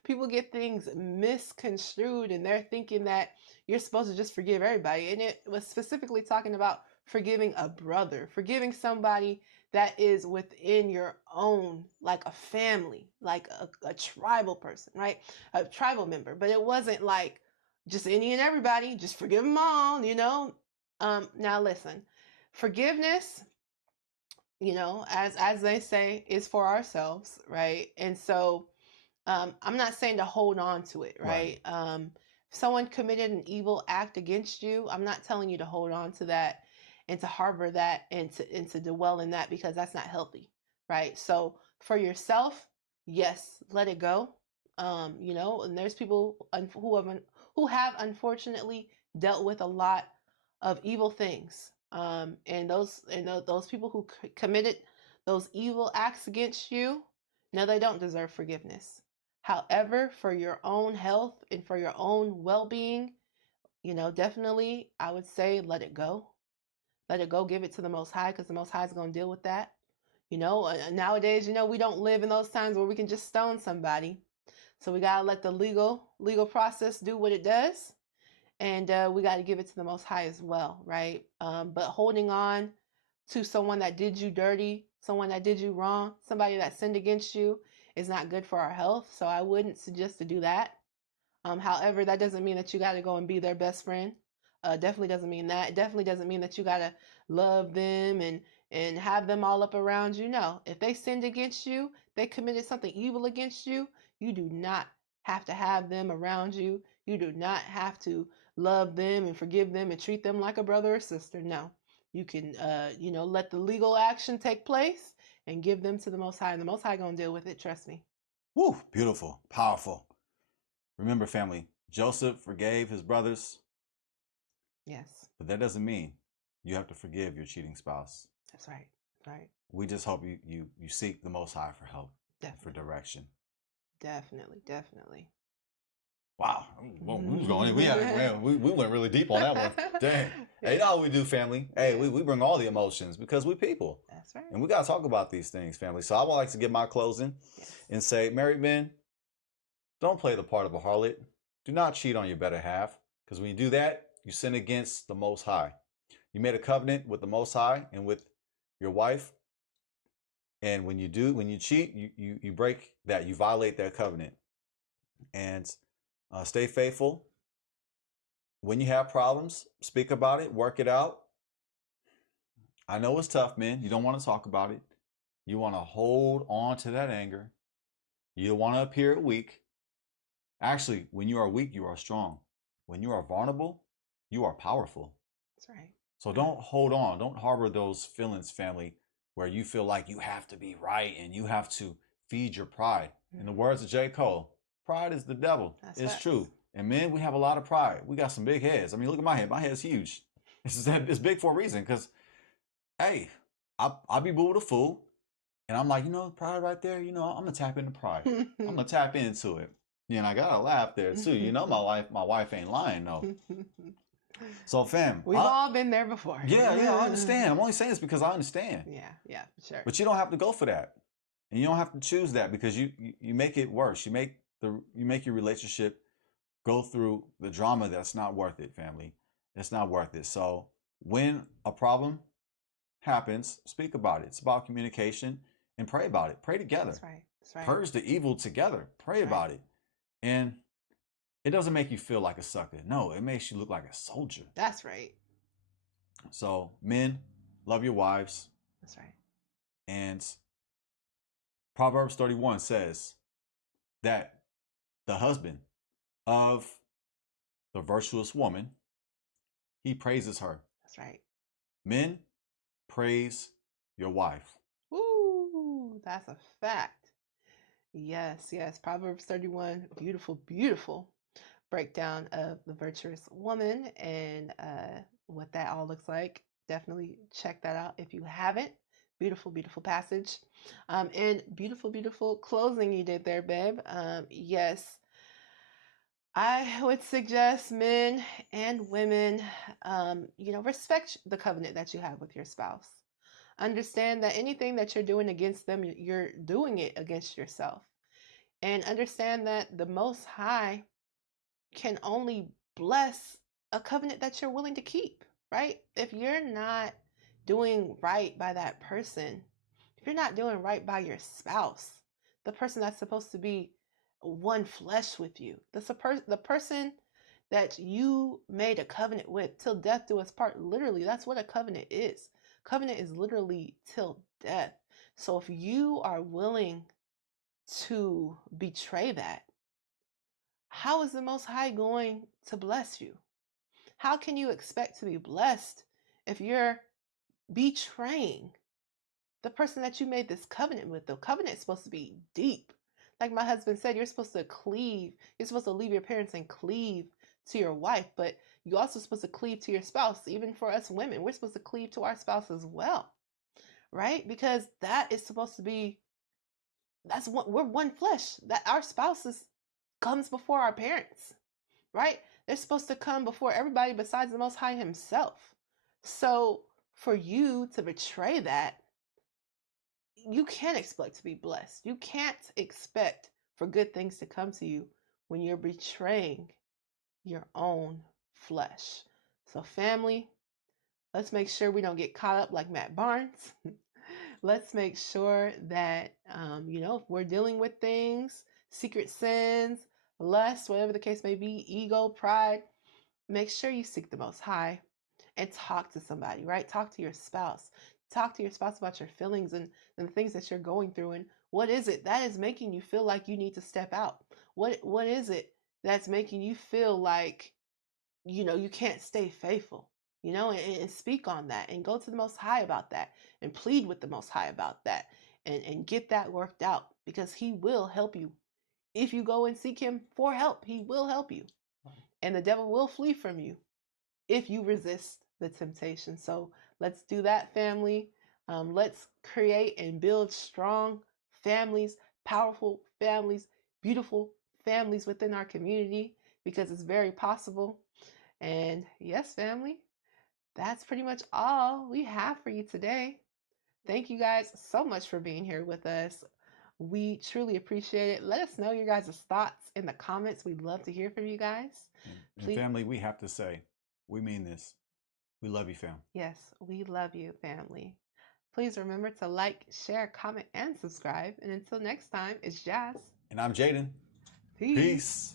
People get things misconstrued and they're thinking that you're supposed to just forgive everybody. And it was specifically talking about forgiving a brother, forgiving somebody that is within your own, like a family, like a tribal person, right? A tribal member. But it wasn't like just any and everybody, just forgive them all, Now listen, forgiveness, as they say, is for ourselves, right? And so I'm not saying to hold on to it, right? If someone committed an evil act against you, I'm not telling you to hold on to that and to harbor that and to dwell in that, because that's not healthy, right? So for yourself, yes, let it go. And there's people who have unfortunately dealt with a lot of evil things. And those people who committed those evil acts against you, no, they don't deserve forgiveness. However, for your own health and for your own well-being, definitely I would say let it go. Let it go, give it to the Most High, because the Most High is going to deal with that. Nowadays, we don't live in those times where we can just stone somebody. So we got to let the legal process do what it does. And we got to give it to the Most High as well, right? But holding on to someone that did you dirty, someone that did you wrong, somebody that sinned against you is not good for our health. So I wouldn't suggest to do that. However, that doesn't mean that you got to go and be their best friend. Definitely doesn't mean that. It definitely doesn't mean that you got to love them and have them all up around you. No, if they sinned against you, they committed something evil against you, you do not have to have them around you. You do not have to love them and forgive them and treat them like a brother or sister. No, you can, let the legal action take place and give them to the Most High, and the Most High gonna deal with it. Trust me. Woo, beautiful, powerful. Remember, family, Joseph forgave his brothers. Yes. But that doesn't mean you have to forgive your cheating spouse. That's right. Right. We just hope you seek the Most High for help, for Definitely. direction. Definitely. Definitely. Wow, well, we was going. We went really deep on that one. Dang. Hey, you know how we do, family. Hey, Yeah. we bring all the emotions because we people, That's right. and we gotta talk about these things, family. So I would like to give my closing Yes. and say, married men, don't play the part of a harlot. Do not cheat on your better half, because when you do that, you sin against the Most High. You made a covenant with the Most High and with your wife, and when you cheat, you break that. You violate that covenant, and stay faithful. When you have problems, speak about it, work it out. I know it's tough, man. You don't want to talk about it. You want to hold on to that anger. You don't want to appear weak. Actually, when you are weak, you are strong. When you are vulnerable, you are powerful. That's right. So don't hold on. Don't harbor those feelings, family, where you feel like you have to be right and you have to feed your pride. In the words of J. Cole, pride is the devil. That's It's facts. true. And men, we have a lot of pride. We got some big heads. I mean, look at my head. My head's huge. It's big for a reason because, hey, I'll be booed a fool. And I'm like, pride right there, I'm going to tap into pride. I'm going to tap into it. And I got to laugh there too. My wife ain't lying, though. So, fam. We've all been there before. Yeah, I understand. I'm only saying this because I understand. Yeah, for sure. But you don't have to go for that. And you don't have to choose that because you make it worse. You make your relationship go through the drama that's not worth it, family. It's not worth it. So when a problem happens, speak about it. It's about communication and pray about it. Pray together. That's right. That's right. Purge the evil together. Pray about it. And it doesn't make you feel like a sucker. No, it makes you look like a soldier. That's right. So men, love your wives. That's right. And Proverbs 31 says that the husband of the virtuous woman, he praises her. That's right. Men, praise your wife. Woo, that's a fact. Yes. Proverbs 31, beautiful, beautiful breakdown of the virtuous woman and what that all looks like. Definitely check that out if you haven't. Beautiful, beautiful passage. And beautiful, beautiful closing you did there, babe. Yes, I would suggest men and women, respect the covenant that you have with your spouse. Understand that anything that you're doing against them, you're doing it against yourself. And understand that the Most High can only bless a covenant that you're willing to keep, right? If you're not doing right by that person, if you're not doing right by your spouse, the person that's supposed to be one flesh with you, the person that you made a covenant with till death do us part, literally, that's what a covenant is. Covenant is literally till death. So if you are willing to betray that, how is the Most High going to bless you? How can you expect to be blessed if you're betraying the person that you made this covenant with? The covenant is supposed to be deep. Like my husband said, you're supposed to cleave. You're supposed to leave your parents and cleave to your wife, but you're also supposed to cleave to your spouse. Even for us women, we're supposed to cleave to our spouse as well, right? Because that is supposed to be, we're one flesh. That our spouses comes before our parents, right? They're supposed to come before everybody besides the Most High Himself. So for you to betray that, you can't expect to be blessed. You can't expect for good things to come to you when you're betraying your own flesh. So, family, let's make sure we don't get caught up like Matt Barnes. Let's make sure that, if we're dealing with things, secret sins, lust, whatever the case may be, ego, pride, make sure you seek the Most High and talk to somebody, right? Talk to your spouse. Talk to your spouse about your feelings and the things that you're going through. And what is it that is making you feel like you need to step out? What is it that's making you feel like, you can't stay faithful? And speak on that and go to the Most High about that and plead with the Most High about that and get that worked out, because He will help you. If you go and seek Him for help, He will help you. And the devil will flee from you if you resist the temptation. So let's do that, family. Let's create and build strong families, powerful families, beautiful families within our community, because it's very possible. And yes, family, that's pretty much all we have for you today. Thank you guys so much for being here with us. We truly appreciate it. Let us know your guys' thoughts in the comments. We'd love to hear from you guys. And family, we have to say, we mean this. We love you, fam. Yes, we love you, family. Please remember to like, share, comment, and subscribe. And until next time, it's Jaz. And I'm Jaydon. Peace. Peace.